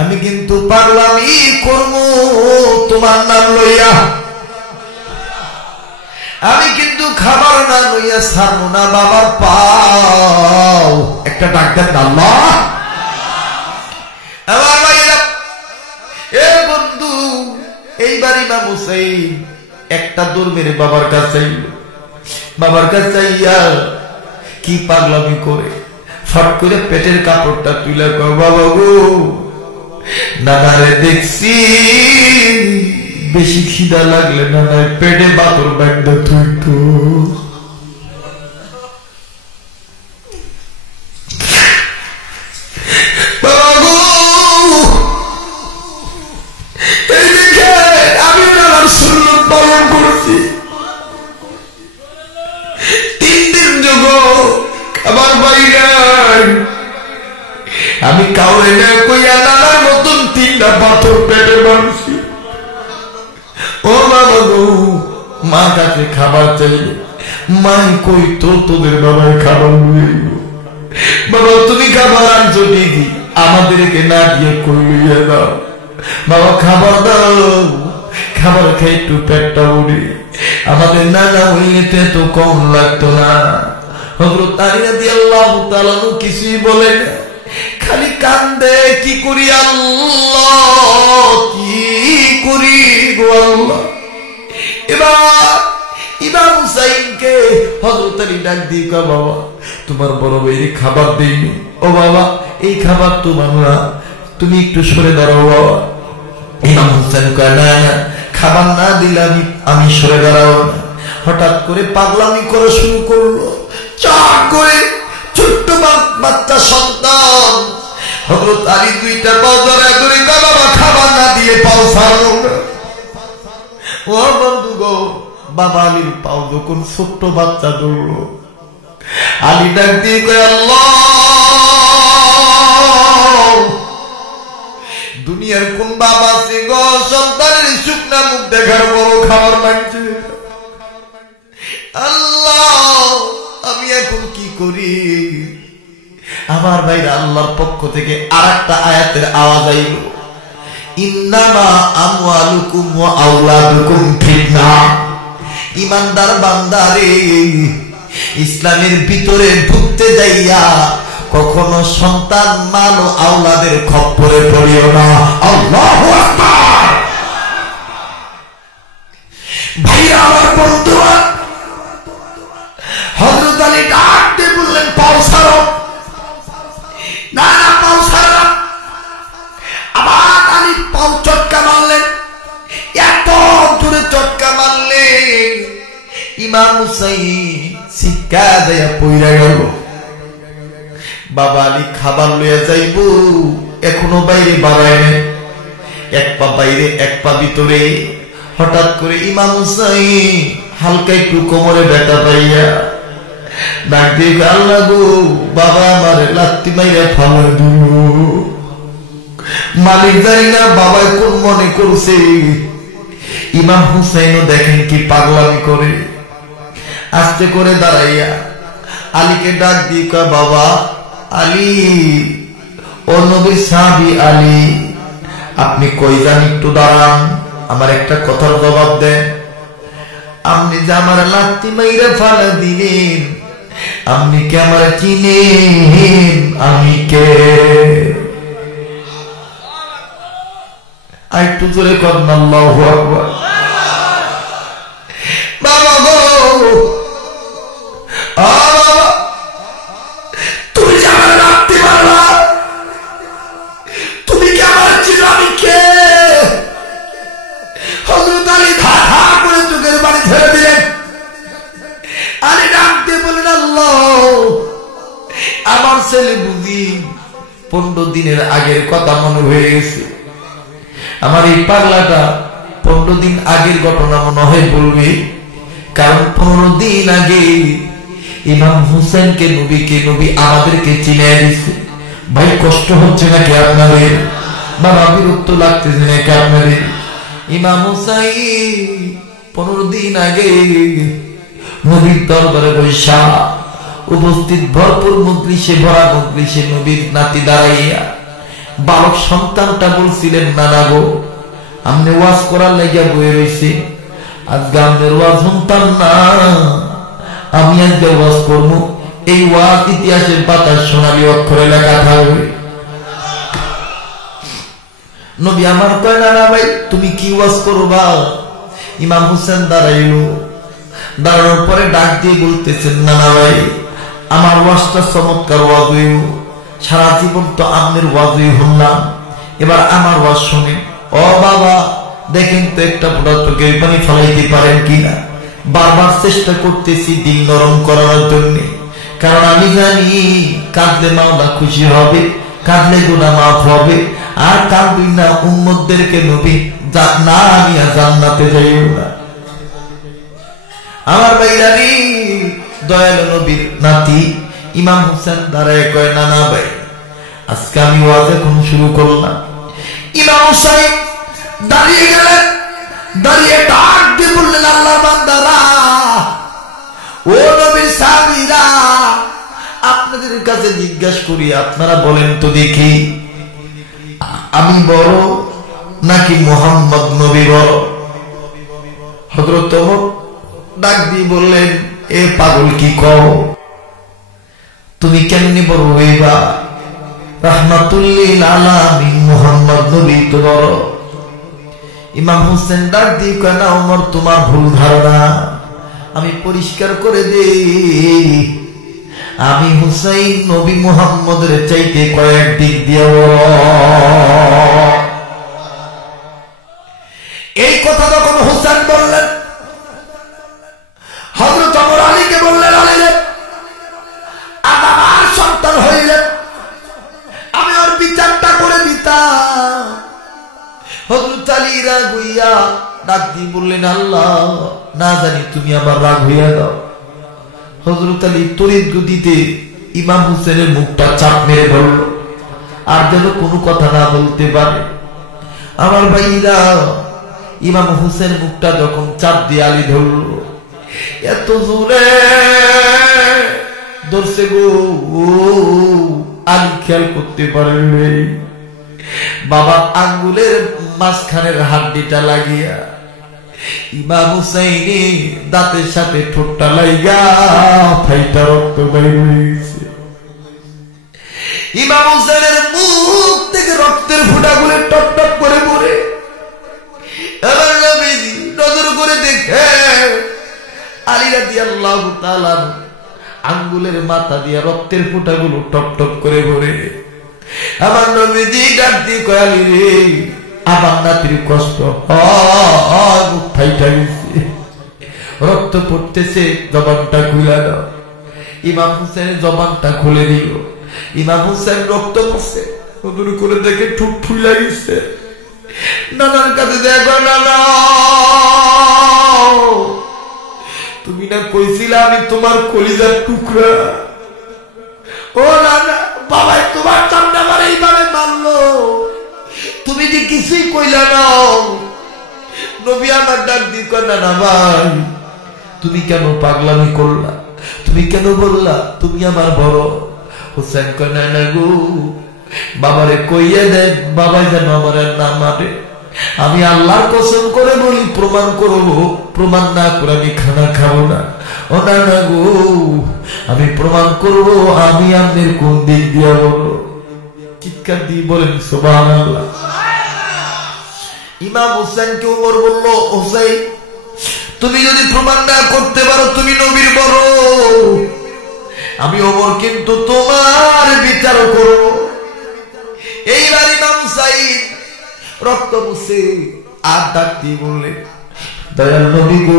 আমি কিন্তু পাগলামি করব তোমার নাম লইয়া, আমি কিন্তু খাবার না লইয়া ছাড়বো না বাবার পাও। একটা ডাক দেন আল্লাহ। আমার ভাইরা, এ বন্ধু, এইবার ইমাম হুসাইন একটা দৌড় মেরে বাবার কাছে, বাবার কাছে চাইয়া কি পাগলামি করে ফট করে পেটের কাপড়টা তুলে কয়, বাবা গো, নানারে দেখছি বেশি খিদা লাগলে নানার পেটে বাতর ব্যাগটা তুই তো। বাবা গো, এই দেখে আমি নানার সুন্নত পালন করেছি, 3 দিন যোগ খাবার বাইরে আমি কাউরে না কইয়া নানার মতন 3টা পাথর পেটে বানছি। ও বাবা গো, মা কাছে খাবার চাইলে মাই কই তো তোদের বাবার খাবার লইয়া, বাবা তুমি খাবার আনছো ঠিকই, আমাদেরকে না দিয়ে কই লইয়া দাও, বাবা খাবার দাও, খাবার খেয়ে একটু পেটটা উড়ে, আমাদের নানা হইলে তো কম লাগতো না। হযরত আলী রাদিয়াল্লাহু তাআলা কিছুই বলে না, খালি কান্দে, কি করি আল্লাহ, কি করি গো আল্লাহ। এবার ইমাম হুসাইনকে হযরত আলী ডাক দিয়ে কয়, বাবা তোমার বড় ভাইরে খাবার দেইনি, ও বাবা এই খাবার তোমার না, তুমি একটু সরে দাঁড়াও বাবা। ইমাম হুসাইন কয়, না না, খাবার না দিলে আমি সরে দাঁড়াবো না। হঠাৎ করে পাগলামি করা শুরু করলো, চাক করে ছোট্ট বাচ্চা সন্তান হযরত আলী 2টা পাও ধরে ধরে, বাবা খাবার না দিয়ে পাও ছাড়ো না। ও বন্ধু গো, বাবা আলীর পাও যখন ছোট্ট বাচ্চা ধরলো, আলী ডাক দিয়ে কয়, আল্লাহ, দুনিয়ার কোন বাবা আছে গো সন্তানের শুকনা মুখ দেখার বড় খাবার মানছে? আল্লাহ, আমি এখন কি করি? আমার ভাইরা, আল্লাহর পক্ষ থেকে আরেকটা আয়াতের আওয়াজ আইল, ইন্নামা আমওয়ালুকুম ওয়া আওলাদুকুম ফিতনাহ। ঈমানদার বান্দারে, ইসলামের ভিতরে ঢুকতে যাইয়া কখনো সন্তান মাল ও আওলাদের খপ্পরে পড়িও না। আল্লাহু আকবার। ভাইরা আমার, বন্ধুরা, হযরত আলী ডাক দিয়ে বললেন, পাও ছাড়ো। না না, পাও ছাড়ো। আবার আলী পাও চটকা মারলেন, এত জোরে চটকা মারলেন ইমাম হুসাইন শিক্ষা দেয়া পইরা গেল। বাবা আলী খাবার লইয়া যাইব, এখনো বাইরে বাড়ায় নাই, এক পা বাইরে এক পা ভিতরে। হঠাৎ করে ইমাম হুসাইন হালকা একটু কোমরে ব্যথা পাইয়া ডাক দিয়ে, আল্লাহ গো, বাবা আমারে লাত্তি মাইরা ফালা দিল। মালিক জানি না বাবা কোন মনে করছে। ইমাম হুসাইনও দেখেন কি পাগলামি করে, আস্তে করে দাঁড়াইয়া আলীকে ডাক দিয়ে কয়, বাবা আলী, ও নবীর সাহাবী আলী, আপনি কই যান, একটু দাঁড়ান, আমার একটা কথার জবাব দেন। আপনি যে আমার লাত্তি মাইরা ফালা দিলেন, আপনি কি আমার চিনেন? আমি কে? একটু জোরে করেন আল্লাহু আকবার। বাবা গো, বাবা, তুমি যে আমার রাখতে পারলা, তুমি কি আমার চিনো? আমি কে? ছেলে বুঝি 15 দিনের আগের কথা মনে হয়ে গেছে। আমার এই পাগলাটা 15 দিন আগের ঘটনা মনে হয় বলবে, কারণ 15 দিন আগে ইমাম হুসেনকে নবী আমাদেরকে চিনিয়ে দিচ্ছে। ভাই কষ্ট হচ্ছে নাকি আপনাদের? বাবা বিরক্ত লাগতেছে নাকি আপনাদের? ইমাম হুসাইন 15 দিন আগে নবীর দরবারে বৈশা উপস্থিত, ভরপুর মজলিসে, ভরা মজলিসে নবীর নাতি দাঁড়াইয়া বালক সন্তানটা বলছিলেন, নানা গো আমনে ওয়াজ করার লাগিয়া বয়ে রয়েছে, আজকে আমাদের ওয়াজ শুনতাম না, আমি আজকে ওয়াজ করবো। এই ওয়াজ ইতিহাসের পাতার সোনালী অক্ষরে লেখা থাকবে। নবী আমার কয়, নানা ভাই তুমি কি ওয়াজ করবা? ইমাম হুসেন দাঁড়াইলো, দাঁড়ানোর পরে ডাক দিয়ে বলতেছেন, নানা ভাই আমার ওয়াজটা চমৎকার ওয়াজ হইল, সারা জীবন তো আমের ওয়াজই হলাম, এবার আমার ওয়াজ শুনে। ও বাবা দেখেন তো একটা পুরা চোখের পানি ফলাইতে পারেন কিনা। বারবার চেষ্টা করতেছি দিন নরম করার জন্য, কারণ আমি জানি কাঁদলে মাওলা খুশি হবে, কাঁদলে গুনাহ মাফ হবে, আর কাঁদবি না উম্মতদেরকে নবী না আমি জান্নাতে যাইও না। আমার ভাইরানি দয়ালু নবীর নাতি ইমাম হুসেন দাঁড়ায় কয়, নানা ভাই আজকে আমি ওয়াজ এখন শুরু করলাম। ইমাম হুসাইন দাঁড়িয়ে গেলেন, দাঁড়িয়ে ডাক দিয়ে বললেন, আল্লাহর বান্দারা, ও নবীর সাহাবীরা, আপনাদের কাছে জিজ্ঞাসা করি, আপনারা বলেন তো দেখি আমি বড় নাকি মুহাম্মদ নবী বড়? হযরত ওমর ডাক দিয়ে বললেন, এ পাগল কি কও, তুমি কেমনি বড় হইবা? রাহমাতুল লিল আলামিন মুহাম্মদ নবী তো বড়। ইমাম হোসেন ডাক দিয়ে কয়, না ওমর তোমার ভুল ধারণা, আমি পরিষ্কার করে দেই, আমি হুসাইন নবী মুহাম্মদের চাইতে কয়েক দিক দিয়ে এই কথা যখন হোসেন বললেন, হযরত ওমর আলীকে বললেন, আলী রে আমার সন্তান হইলে আমি ওর বিচারটা করে দিতাম। হযরত আলী রাগ হইয়া ডাক দিয়ে বললেন, আল্লাহ না জানি তুমি আবার রাগ হইয়া দাও। হযরত আলী তড়িৎ গতিতে ইমাম হুসেনের মুখটা চাপ মেরে ধরল, আর যেন কোনো কথা না বলতে পারে। আমার ভাইরা ইমাম হুসেন মুখটা যখন চাপ দিয়ে আলী ধরল, এত জোরে ধরছে গো, আলী খেয়াল করতে পারেন বাবা আঙ্গুলের মাঝখানের হাড্ডিটা লাগিয়া ইমাম হুসাইনি দাঁতের সাথে ঠোঁটটা লাইগা ফাইটা রক্ত বের হয়েছে। ইমাম হুসাইনের মুখ থেকে রক্তের ফোঁটাগুলো টপ টপ করে পড়ে। এবার নবীজি নজর করে দেখে আলী রাদিয়াল্লাহু তাআলা আঙ্গুলের মাথা দিয়ে রক্তের ফোঁটাগুলো টপ টপ করে পড়ে। আমার নবীজি ডাক দিয়ে কয়, আলী রে আমার নাতির কষ্ট ফাইটা গেছে, রক্ত পড়তেছে, জবানটা খুলে দাও। ইমাম হুসেনের জবানটা খুলে দিল। ইমাম হুসেন রক্ত পড়ছে, নজর করে দেখে ঠুট ফুলে গেছে। নানার কাছে দেখো, নানা তুমি না কইছিলে আমি তোমার কলিজার টুকরা? ও নানা, বাবাই তোমার সামনে আমার এইভাবে মারলো, তুমি যে কিছুই কইলা না। নবী আমার ডাক দিয়ে কয়, নানা ভাই তুমি কেন পাগলামি করলা? তুমি কেন বললা তুমি আমার বড়? হুসেন কয়, নানা গো বাবারে কইয়া দেন, বাবা যেন আমার না মারে। আমি আল্লাহর কসম করে বলি প্রমাণ করবো, প্রমাণ না করে আমি খানা খাবো না। ও নানা গো আমি প্রমাণ করবো আমি আপনার কোন দিক দিয়ে বলবো। চিৎকার দিয়ে বলেন সুবহানাল্লাহ। ইমাম হুসেনকে ওমর বলল, হুসাইন তুমি যদি প্রমাণ না করতে পারো তুমি নবীর বড়, আমি ওমর কিন্তু তোমার বিচার করব। এইবার ইমাম হুসাইন রক্ত মুছে আর ডাক দিয়ে বললেন, দয়াল নবী গো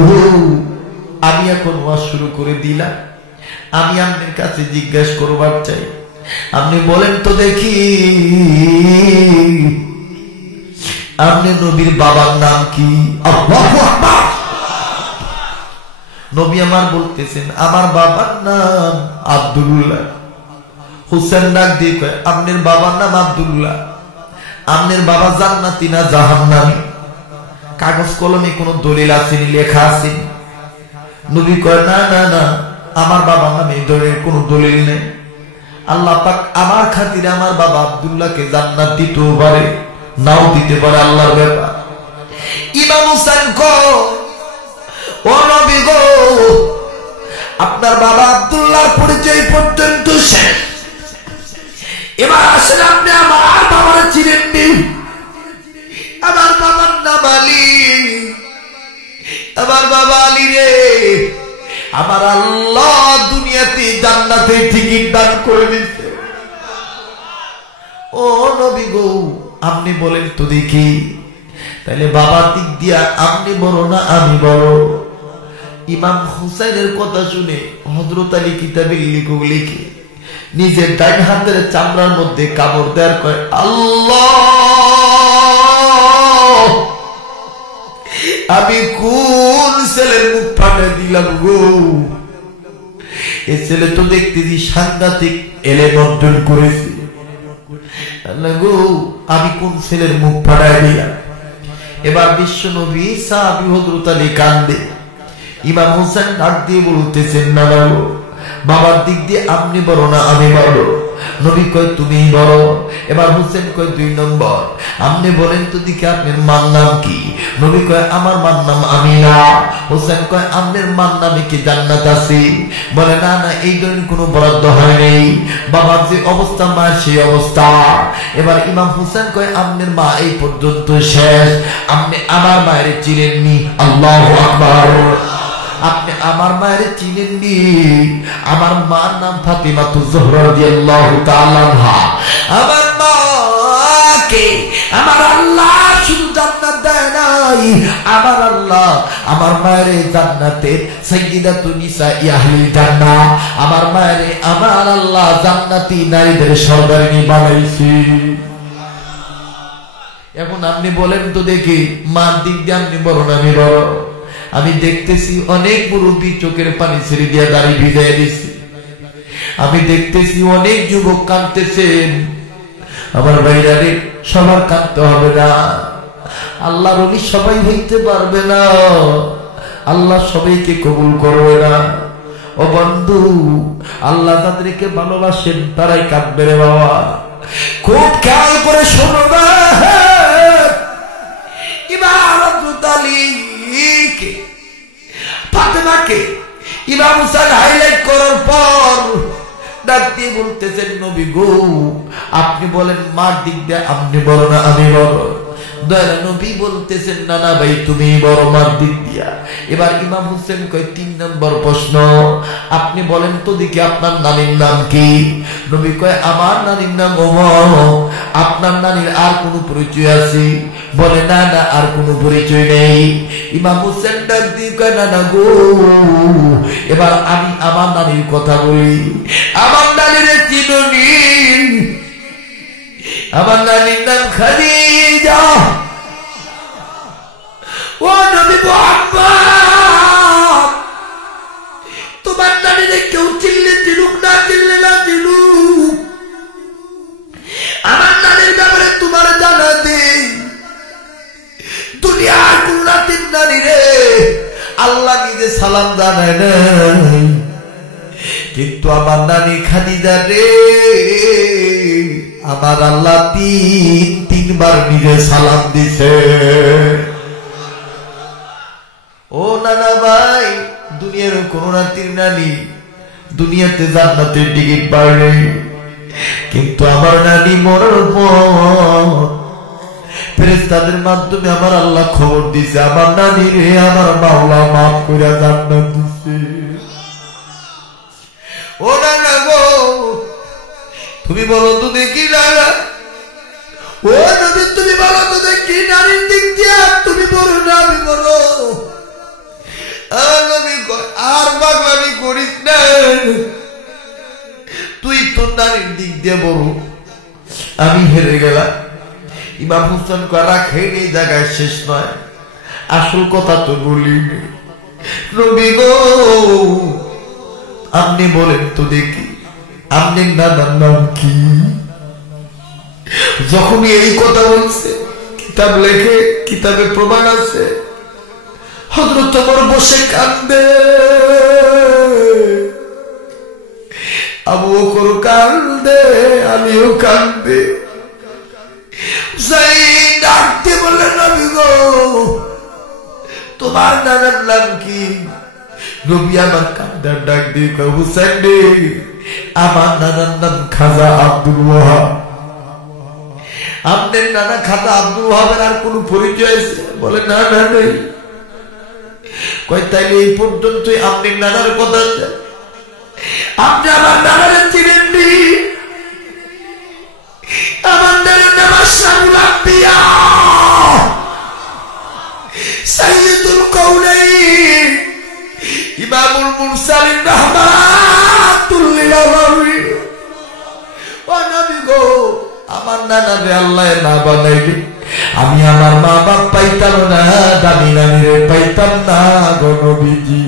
আমি এখন ওয়াজ শুরু করে দিলাম, আমি আপনার কাছে জিজ্ঞাসা করবার চাই আপনি বলেন তো দেখি, আপনি নবীর বাবার নাম কি? আল্লাহু আকবার। নবী আমার বলতেছেন আমার বাবার নাম আব্দুল্লাহ। হুসেন ডাক দিয়ে কয় আপনার বাবার নাম আব্দুল্লাহ, আপনার বাবা জান্নাতি না জাহান্নামী? কাগজ কলমে কোন দলিল আসেনি, লেখা আসেনি? নবী কয় না না না, আমার বাবার নামে এই ধরনের কোন দলিল নেই। আল্লাহ পাক আমার খাতিরে আমার বাবা আব্দুল্লাহকে জান্নাত দিতেও পারে, নাও দিতে পারে, আল্লাহর ব্যাপার। ইমাম হুসাইন কয় ও নবী গো, আপনার বাবা আব্দুল্লাহর পরিচয় পর্যন্ত শেষ, এবার আসেন আপনি আমার বাবার চিনেননি? আমার বাবার নাম আলী। আমার বাবা আলী রে, আমার আল্লাহ দুনিয়াতে জান্নাতে টিকিট দান করে দিচ্ছে। ও নবী গো, আপনি বলেন তো দেখি, তাহলে বাবার দিক দিয়া আপনি বড় না আমি বড়? ইমাম হুসাইনের কথা শুনে হযরত আলী কিতাবে লিখে নিজের ডান হাতের চামড়ার মধ্যে কামড় দেওয়ার কয় আল্লাহ, আমি কোন ছেলের মুখ ফাটে দিলাম গো? এ ছেলে তো দেখতেছি সাংঘাতিক এলেম অর্জন করেছে, গো আমি কোন ছেলের মুখ ফাটাই দিলাম? এবার বিশ্ব নবী সাহাবী হযরত আলী কান্দে। ইমাম হোসেন ডাক দিয়ে বলতেছেন না গো, বাবার দিক দিয়ে আপনি বড় না আমি বড়? নবী কয় তুমি বড়। এবার হোসেন কয় 2 নম্বর, আপনি বলেন তো দেখি আপনার মার নাম কি? নবী কয় আমার মার নাম আমিনা। হোসেন কয় আপনার মার নামে কি জান্নাত আছে? বলে না না, এই ধরনের কোনো বরাদ্দ হয় নাই, বাবার যে অবস্থা মায়ের সেই অবস্থা। এবার ইমাম হোসেন কয় আপনার মা এই পর্যন্ত শেষ, আপনি আমার মায়ের চিনেননি। আল্লাহু আকবার। আপনি আমার মায়ের চিনেননি? আমার মার নাম ফাতিমাতুজ জোহরা রাদিয়াল্লাহু তাআলা আনহা। আমার মাকে আমার আল্লাহ শুধু জান্নাত দেয় নাই, আমার আল্লাহ আমার মায়ের জান্নাতের সাইয়্যিদাতুন নিসাই আহলিল জান্নাহ, আমার মায়ের আমার আল্লাহ জান্নাতি নারীদের সর্দারিনী বানাইছে। এখন আপনি বলেন তো দেখি, মার দিক দিয়ে আপনি বড় না আমি বড়? আমি দেখতেছি অনেক মুরব্বী চোখের পানি ছেড়ে দিয়া দাড়ি ভিজাইয়া দিচ্ছে। আমি দেখতেছি অনেক যুবক কাঁদতেছেন। আমার ভাইরা রে, সবার কাঁদতে হবে না, আল্লাহর ওলি সবাই হইতে পারবে না, আল্লাহ সবাইকে কবুল করবে না। ও বন্ধু, আল্লাহ তাদেরকে ভালোবাসেন তারাই কাঁদবে রে বাবা। খুব খেয়াল করে শোনো না, ফাতেমাকে ইমাম হুসাইন হাইলাইট করার পর ডাক দিয়ে বলতেছেন নবী গো, আপনি বলেন মার দিক দিয়ে আপনি বড় না আমি বড়? দয়াল নবী বলতেছেন না না ভাই তুমি বড় মার দিক দিয়া। এবার ইমাম হুসেন কয় 3 নম্বর প্রশ্ন, আপনি বলেন তো দেখি আপনার নানির নাম কি? নবী কয় আমার নানির নাম ওমর। আপনার নানির আর কোন পরিচয় আছে? বলে না না, আর কোন পরিচয় নেই। ইমাম হুসেন ডাক দিয়ে কয় না না গো, এবার আমি আমার নানির কথা বলি। আমার নানির চিনুনি, আমার নানির নাম খাদিজা। ও নবী মুহাম্মদ, তোমার নানিরে কেউ চিনলে চিনুক, না চিনলে না চিনুক, আমার নানির ব্যাপারে তোমার জানা দেই। দুনিয়ার কোন নাতির নানিরে আল্লাহ নিজে সালাম জানায় না, কিন্তু আমার নানি খাদিজা রে আমার আল্লাহ 3 বার নিজে সালাম দিছে। ও নানা ভাই, দুনিয়ার কোন নাতির নানি দুনিয়াতে জান্নাতের টিকিট পায়, কিন্তু আমার নানি মরার পর ফেরেশতাদের মাধ্যমে আমার আল্লাহ খবর দিছে আমার নানি রে আমার মাওলা মাফ করে জান্নাত দিছে। ও নানা গো, তুমি বলো তো দেখি নানা, ও নবী তুমি বলো তো দেখি নারীর দিক দিয়ে তুমি বলো না আমি বলো? আর নবী আর পাগলামি করিস না, তুই তো তো নারীর দিক দিয়ে বড়, আমি হেরে গেলাম। ইমাম হুসেন করা খেয়ে এই জায়গায় শেষ নয়, আসল কথা তো বলিনি। নবী গো, আপনি বলেন তো দেখি আপনার নানার নাম কি? যখনই এই কথা বলছে, কিতাব লেখে, কিতাবে প্রমাণ আছে, হযরত ওমর বসে কান্দে, আবু বকর কান্দে, আলীও কান্দে। হুসাইন ডাকতে বললেন, নবী গো, তোমার নানার নাম কি? নবী আমার কান্দার ডাক দিয়ে কয়, হুসাইন রে, আমার নানার নাম খাজা আব্দুল ওয়াহাব। আপনার নানা খাজা আব্দুল ওয়াহাবের আর কোন পরিচয় আছে? বলে না, না নেই। কয় তাইলে এই পর্যন্তই আপনার নানার কথা? আপনি আমার নানার চিনেননি? আমার নানার নাম আশরাফুল আম্বিয়া, সাইয়্যিদুল কাউনাইন, ইমামুল মুরসালিন, রাহমাতুল লিল আলামিন। ও নবী গো, আমার নানারে আল্লাহ না বানাইলে আমি আমার মা বাপ পাইতাম না, দামি নানিরে পাইতাম না গো নবীজি।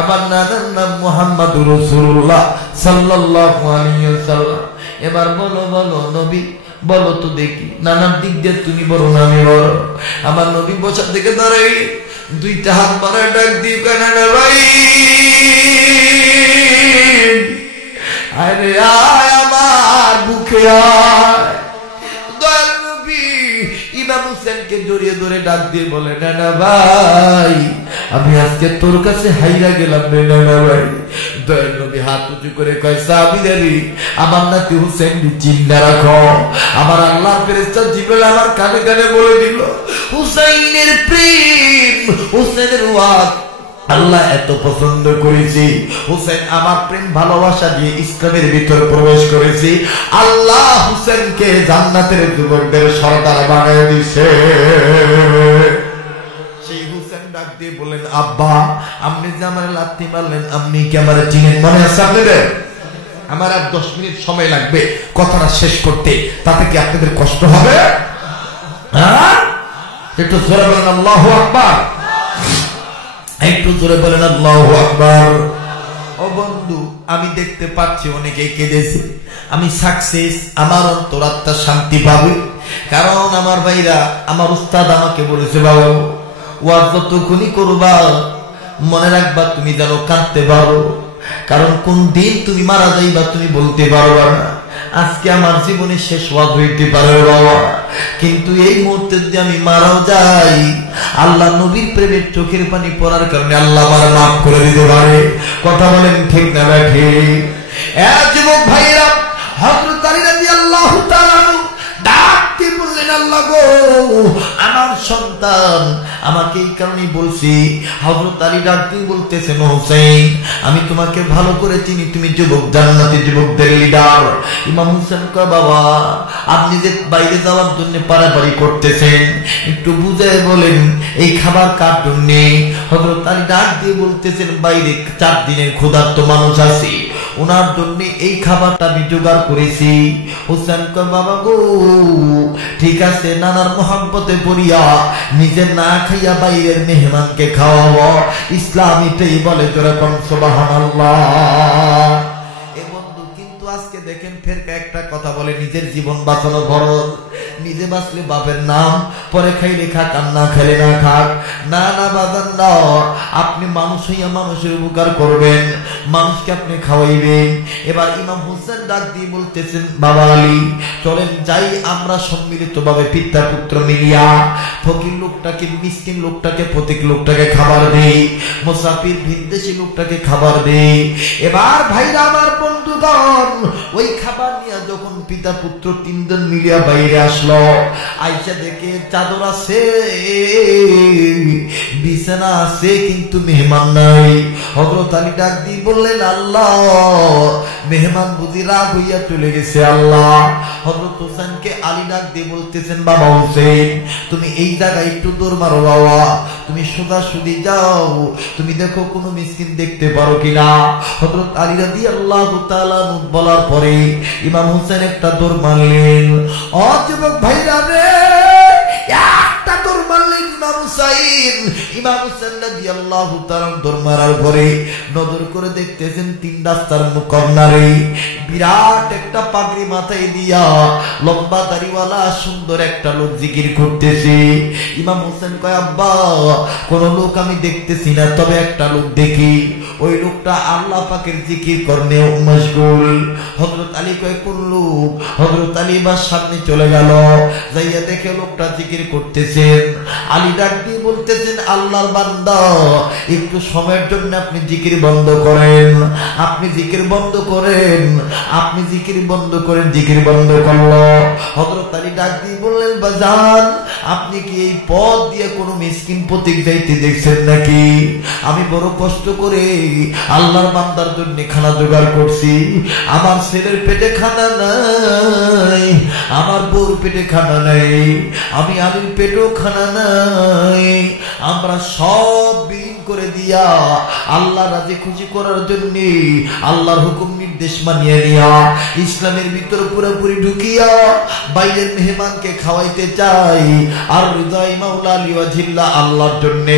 আমার নানার নাম মুহাম্মাদুর রাসূলুল্লাহ সাল্লাল্লাহু আলাইহি ওয়াসাল্লাম। এবার বলো বলো নবী, বলো তো দেখি, নানার দিক দিয়ে তুমি বলো না আমি বলো? আমার নবী বসা থেকে দাঁড়াই, দুইটা হাত মারা ডাক দিয়ে কানানা ভাই, আরে আয় আমার বুকে আয়। দয়াল নবী ইমাম হুসেনকে জড়িয়ে ধরে ডাক দিয়ে বলে, নানা ভাই, আমি আজকে তোর কাছে হাইরা গেলাম রে নানা ভাই। দয়াল নবী হাত উঁচু করে কয়, সাহাবীদেরই আমার নাতি হুসেন চিন্তা রাখো। আমার আল্লাহর ফেরেশতা জিবরাইল আমার কানে কানে বলে দিল, হুসাইনের প্রেম, হুসেনের ওয়াজ আল্লাহ এত পছন্দ করেছি, হুসেন আমার প্রেম ভালোবাসা দিয়ে ইসলামের ভিতর প্রবেশ করেছি, আল্লাহ হুসেনকে জান্নাতের যুবকদের সরদার বানিয়ে দিয়েছে। সেই হুসেন ডাক দিয়ে বলেন, আব্বা, আপনি যে আমার লাথি মারলেন, আপনি কি আমার চিনেন? মনে আছে আপনাদের? আমার আর 10 মিনিট সময় লাগবে কথাটা শেষ করতে, তাতে কি আপনাদের কষ্ট হবে? হ্যাঁ, একটু জোরে বলেন আল্লাহু আকবার, একটু জোরে বলেন আল্লাহু আকবার। ও বন্ধু, আমি দেখতে পাচ্ছি অনেকেই কেঁদেছে, আমি সাকসেস, আমার অন্তরাত্মা শান্তি পাবে, কারণ আমার ভাইরা, আমার উস্তাদ আমাকে বলেছে, বাবা ওয়াজ যতক্ষণই করবা মনে রাখবা তুমি যেন কাঁদতে পারো, কারণ কোন দিন তুমি মারা যাইবা তুমি বলতে পারবা না। আজকে আমার জীবনে শেষ ওয়াজ হইতে পারে বাবা, কিন্তু এই মুহূর্তে যদি আমি মারাও যাই, আল্লাহ নবীর প্রেমের চোখের পানি পড়ার কারণে আল্লাহ আমার মাফ করে দিতে পারে। কথা বলেন ঠিক না ঠিক? যুবক ভাইরা, হযরত আলী রাদিয়াল্লাহু তাআলা ডাকতে বললেন, আল্লাহ গো, আমার সন্তান আমাকে এই কারণেই বলছি। হযরত আলী ডাকতে বলতেছেন, হুসাইন, আমি তোমাকে ভালো করে চিনি, তুমি যুবক, জান্নাতি যুবকদের লিডার। ইমাম হুসেন কয়, বাবা, আপনি যে বাইরে যাওয়ার জন্য পারাপারি করতেছেন, একটু বুঝায় বলেন এই খাবার কার জন্য? হযরত আলী ডাক দিয়ে বলতেছেন, বাইরে 4 দিনের ক্ষুধার্ত মানুষ আছে, ওনার জন্য এই খাবারটা আমি জোগাড় করেছি। হুসেন কয়, বাবা গো, ঠিক আছে, নানার মোহাব্বতে পড়িয়া নিজে না খাইয়া বাইরের মেহমানকে খাওয়াবো, ইসলাম এটাই বলে, যেরকম সুবহানাল্লাহ। এ বন্ধু, কিন্তু আজকে দেখেন ফেরকা একটা কথা বলে, নিজের জীবন বাঁচানো ফরজ, নিজে বাঁচলে বাপের নাম, পরে খাইলে খাক আর না খাইলে না খাক। না না বাজান না, আপনি মানুষ হইয়া মানুষের উপকার করবেন, মানুষকে আপনি খাওয়াইবেন। এবার ইমাম হুসেন ডাক দিয়ে বলতেছেন, বাবা আলী, চলেন যাই আমরা সম্মিলিত ভাবে পিতা পুত্র মিলিয়া ফকির লোকটাকে, মিসকিন লোকটাকে, প্রত্যেক লোকটাকে খাবার দেই, মুসাফির ভিনদেশী লোকটাকে খাবার দেই। এবার ভাইরা আমার বন্ধুগণ, ওই খাবার নিয়ে যখন পিতা পুত্র 3 জন মিলিয়া বাইরে আসলো, আইসা দেখে চাদর আছে, বিছানা আছে, কিন্তু মেহমান নাই। হযরত আলী ডাক দিয়ে বললেন, আল্লাহ, মেহমান বুঝি রাগ হইয়া চলে গেছে। আল্লাহ হযরত হোসেনকে আলী ডাক দিয়ে বলতেছেন, বাবা হোসেন তুমি এই জায়গায় একটু দৌড় মারো বাবা, তুমি সোজাসুজি যাও, তুমি দেখো কোনো মিসকিন দেখতে পারো কিনা। হযরত আলী রাদিয়াল্লাহু তাআলা বলার পরে ইমাম হোসেন একটা দৌড় মারলেন। ও যুবক ভাইরা রে, একটা দৌড় মারলেন ইমাম হোসেন রাদিয়াল্লাহু তাআলা দৌড় মারার পরে নজর করে দেখতেছেন তিন রাস্তার কর্নারে বিরাট একটা পাগড়ি মাথায় দিয়া লম্বা দাড়িওয়ালা সুন্দর একটা লোক জিকির করতেছে। ইমাম হোসেন কয়, আব্বা কোন লোক আমি দেখতেছি না, তবে একটা লোক দেখি, ওই লোকটা আল্লাহ পাকের জিকির করনে মশগুল। হযরত আলী কয়, কোন লোক? হযরত আলী বাস সামনে চলে গেল, যাইয়া দেখে লোকটা জিকির করতেছেন। আলী ডাক দিয়ে বলতেছেন, আল্লাহর বান্দা একটু সময়ের জন্য আপনি জিকির বন্ধ করেন, আপনি জিকির বন্ধ করেন, আপনি জিকির বন্ধ করেন। জিকির বন্ধ করলো। হযরত আলী ডাক দিয়ে বললেন, বাজান আপনি কি এই পথ দিয়ে কোনো মিসকিন পথিক যাইতে দেখছেন নাকি? আমি বড় কষ্ট করে আল্লাহর বান্দার জন্য খানা জোগাড় করছি, আমার ছেলের পেটে খানা নাই, আমার বউর পেটে খানা নাই, আমি আলীর পেটেও খানা নাই, আমরা সব বিলীন করে দিয়া আল্লাহ রাজি খুশি করার জন্য আল্লাহর হুকুম নির্দেশ মানিয়ে নিয়া ইসলামের ভিতর পুরোপুরি ঢুকিয়া বাইরের মেহমানকে খাওয়াইতে চাই, আর হৃদয় মাওলা আলী ওয়াজিল্লাহ আল্লাহর জন্য।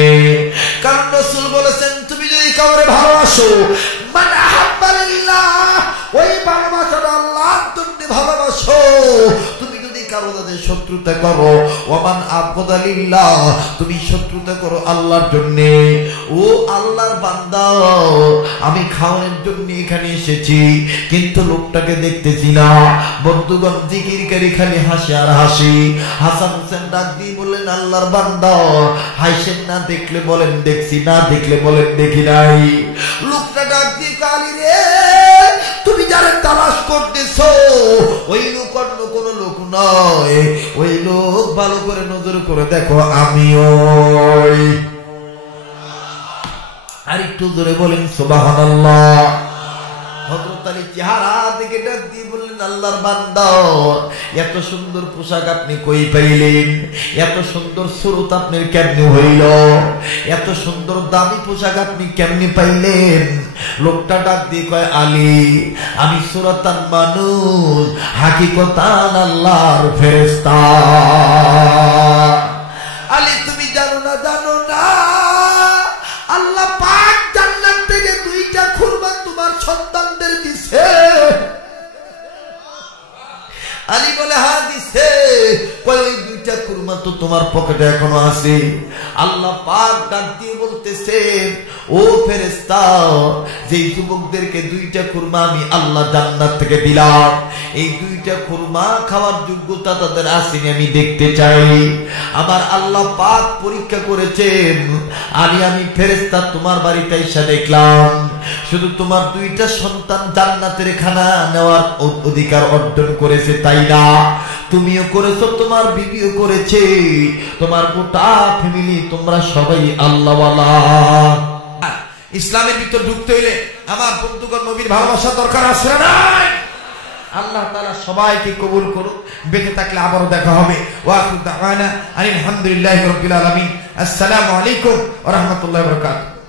কারণ রাসূল বলেছেন, তুমি যদি কাউরে ভালোবাসো, মান আহাব্বা লিল্লাহ, ওই ভালোবাসাটা আল্লাহর জন্য ভালোবাসো। তুমি যদি কারো সাথে শত্রুতা করো, ওমান আবগাদা লিল্লাহ, তুমি শত্রুতা করো আল্লাহর জন্য। ও আল্লাহর বান্দা, আমি খাওয়ানোর জন্য এখানে এসেছি, কিন্তু লোকটাকে দেখতেছি না। বন্ধুগণ, জিকিরকারী খালি হাসে আর হাসি। হাসান হোসেন ডাক দিয়ে বললেন, আল্লাহর বান্দা হাসেন না, দেখলে বলেন দেখছি, না দেখলে বলেন দেখি নাই। লোকটা ডাক দিয়ে, আলী রে তুমি যারা তালাশ করতেছো ওই লোক অন্য কোন লোক নয়, ওই লোক ভালো করে নজর করে দেখো আমি ওই। আর একটু জোরে বলেন সুবহানাল্লাহ। হযরত আলী চেহারা দিকে ডাক দিয়ে বললেন, আল্লাহর বান্দা এত সুন্দর পোশাক আপনি কই পাইলেন? এত সুন্দর সুরত আপনার কেমনে হইল? এত সুন্দর দামি পোশাক আপনি কেমনে পাইলেন? লোকটা ডাক দিয়ে কয়, আলী আমি সুরতান মানুষ, হাকিকতান আল্লাহর ফেরেশতা। আলী তুমি জানো না, জানো না আল্লাহ পাক জান্নাত থেকে দুইটা খুরমা তোমার সন্তানদের দিছে। আলী বলে, হ্যাঁ দিছে। কয় ওই দুইটা খুরমা তো তোমার পকেটে এখনো আছে। আল্লাহ পাক ডাক দিয়ে বলতেছেন, ও ফেরেশতা, যেই যুবকদেরকে দুইটা খুরমা আমি আল্লাহ জান্নাত থেকে দিলাম, এই দুইটা খুরমা খাওয়ার যোগ্যতা তাদের আসেনি, আমি দেখতে চাই। আমার আল্লাহ পাক পরীক্ষা করেছেন। আলী আমি ফেরেশতা তোমার বাড়িতে এসে দেখলাম শুধু তোমার দুইটা সন্তান জান্নাতের খানা নেওয়ার অধিকার অর্জন করেছে, তাই না? তুমিও করেছো, তোমার বিবিও করেছে, তোমার গোটা ফ্যামিলি, তোমরা সবাই আল্লাহওয়ালা। ইসলামের ভিতর ঢুকতে হইলে আমার বন্ধুগণ নবীর ভালোবাসা দরকার আছে না? আল্লাহ তাআলা সবাইকে কবুল করুন। বেঁচে থাকলে আবারও দেখা হবে। ওয়া আখিরু দাওয়ানা আলহামদুলিল্লাহি রাব্বিল আলামিন। আসসালামু আলাইকুম ওয়া রাহমাতুল্লাহি ওয়া বারাকাতুহু।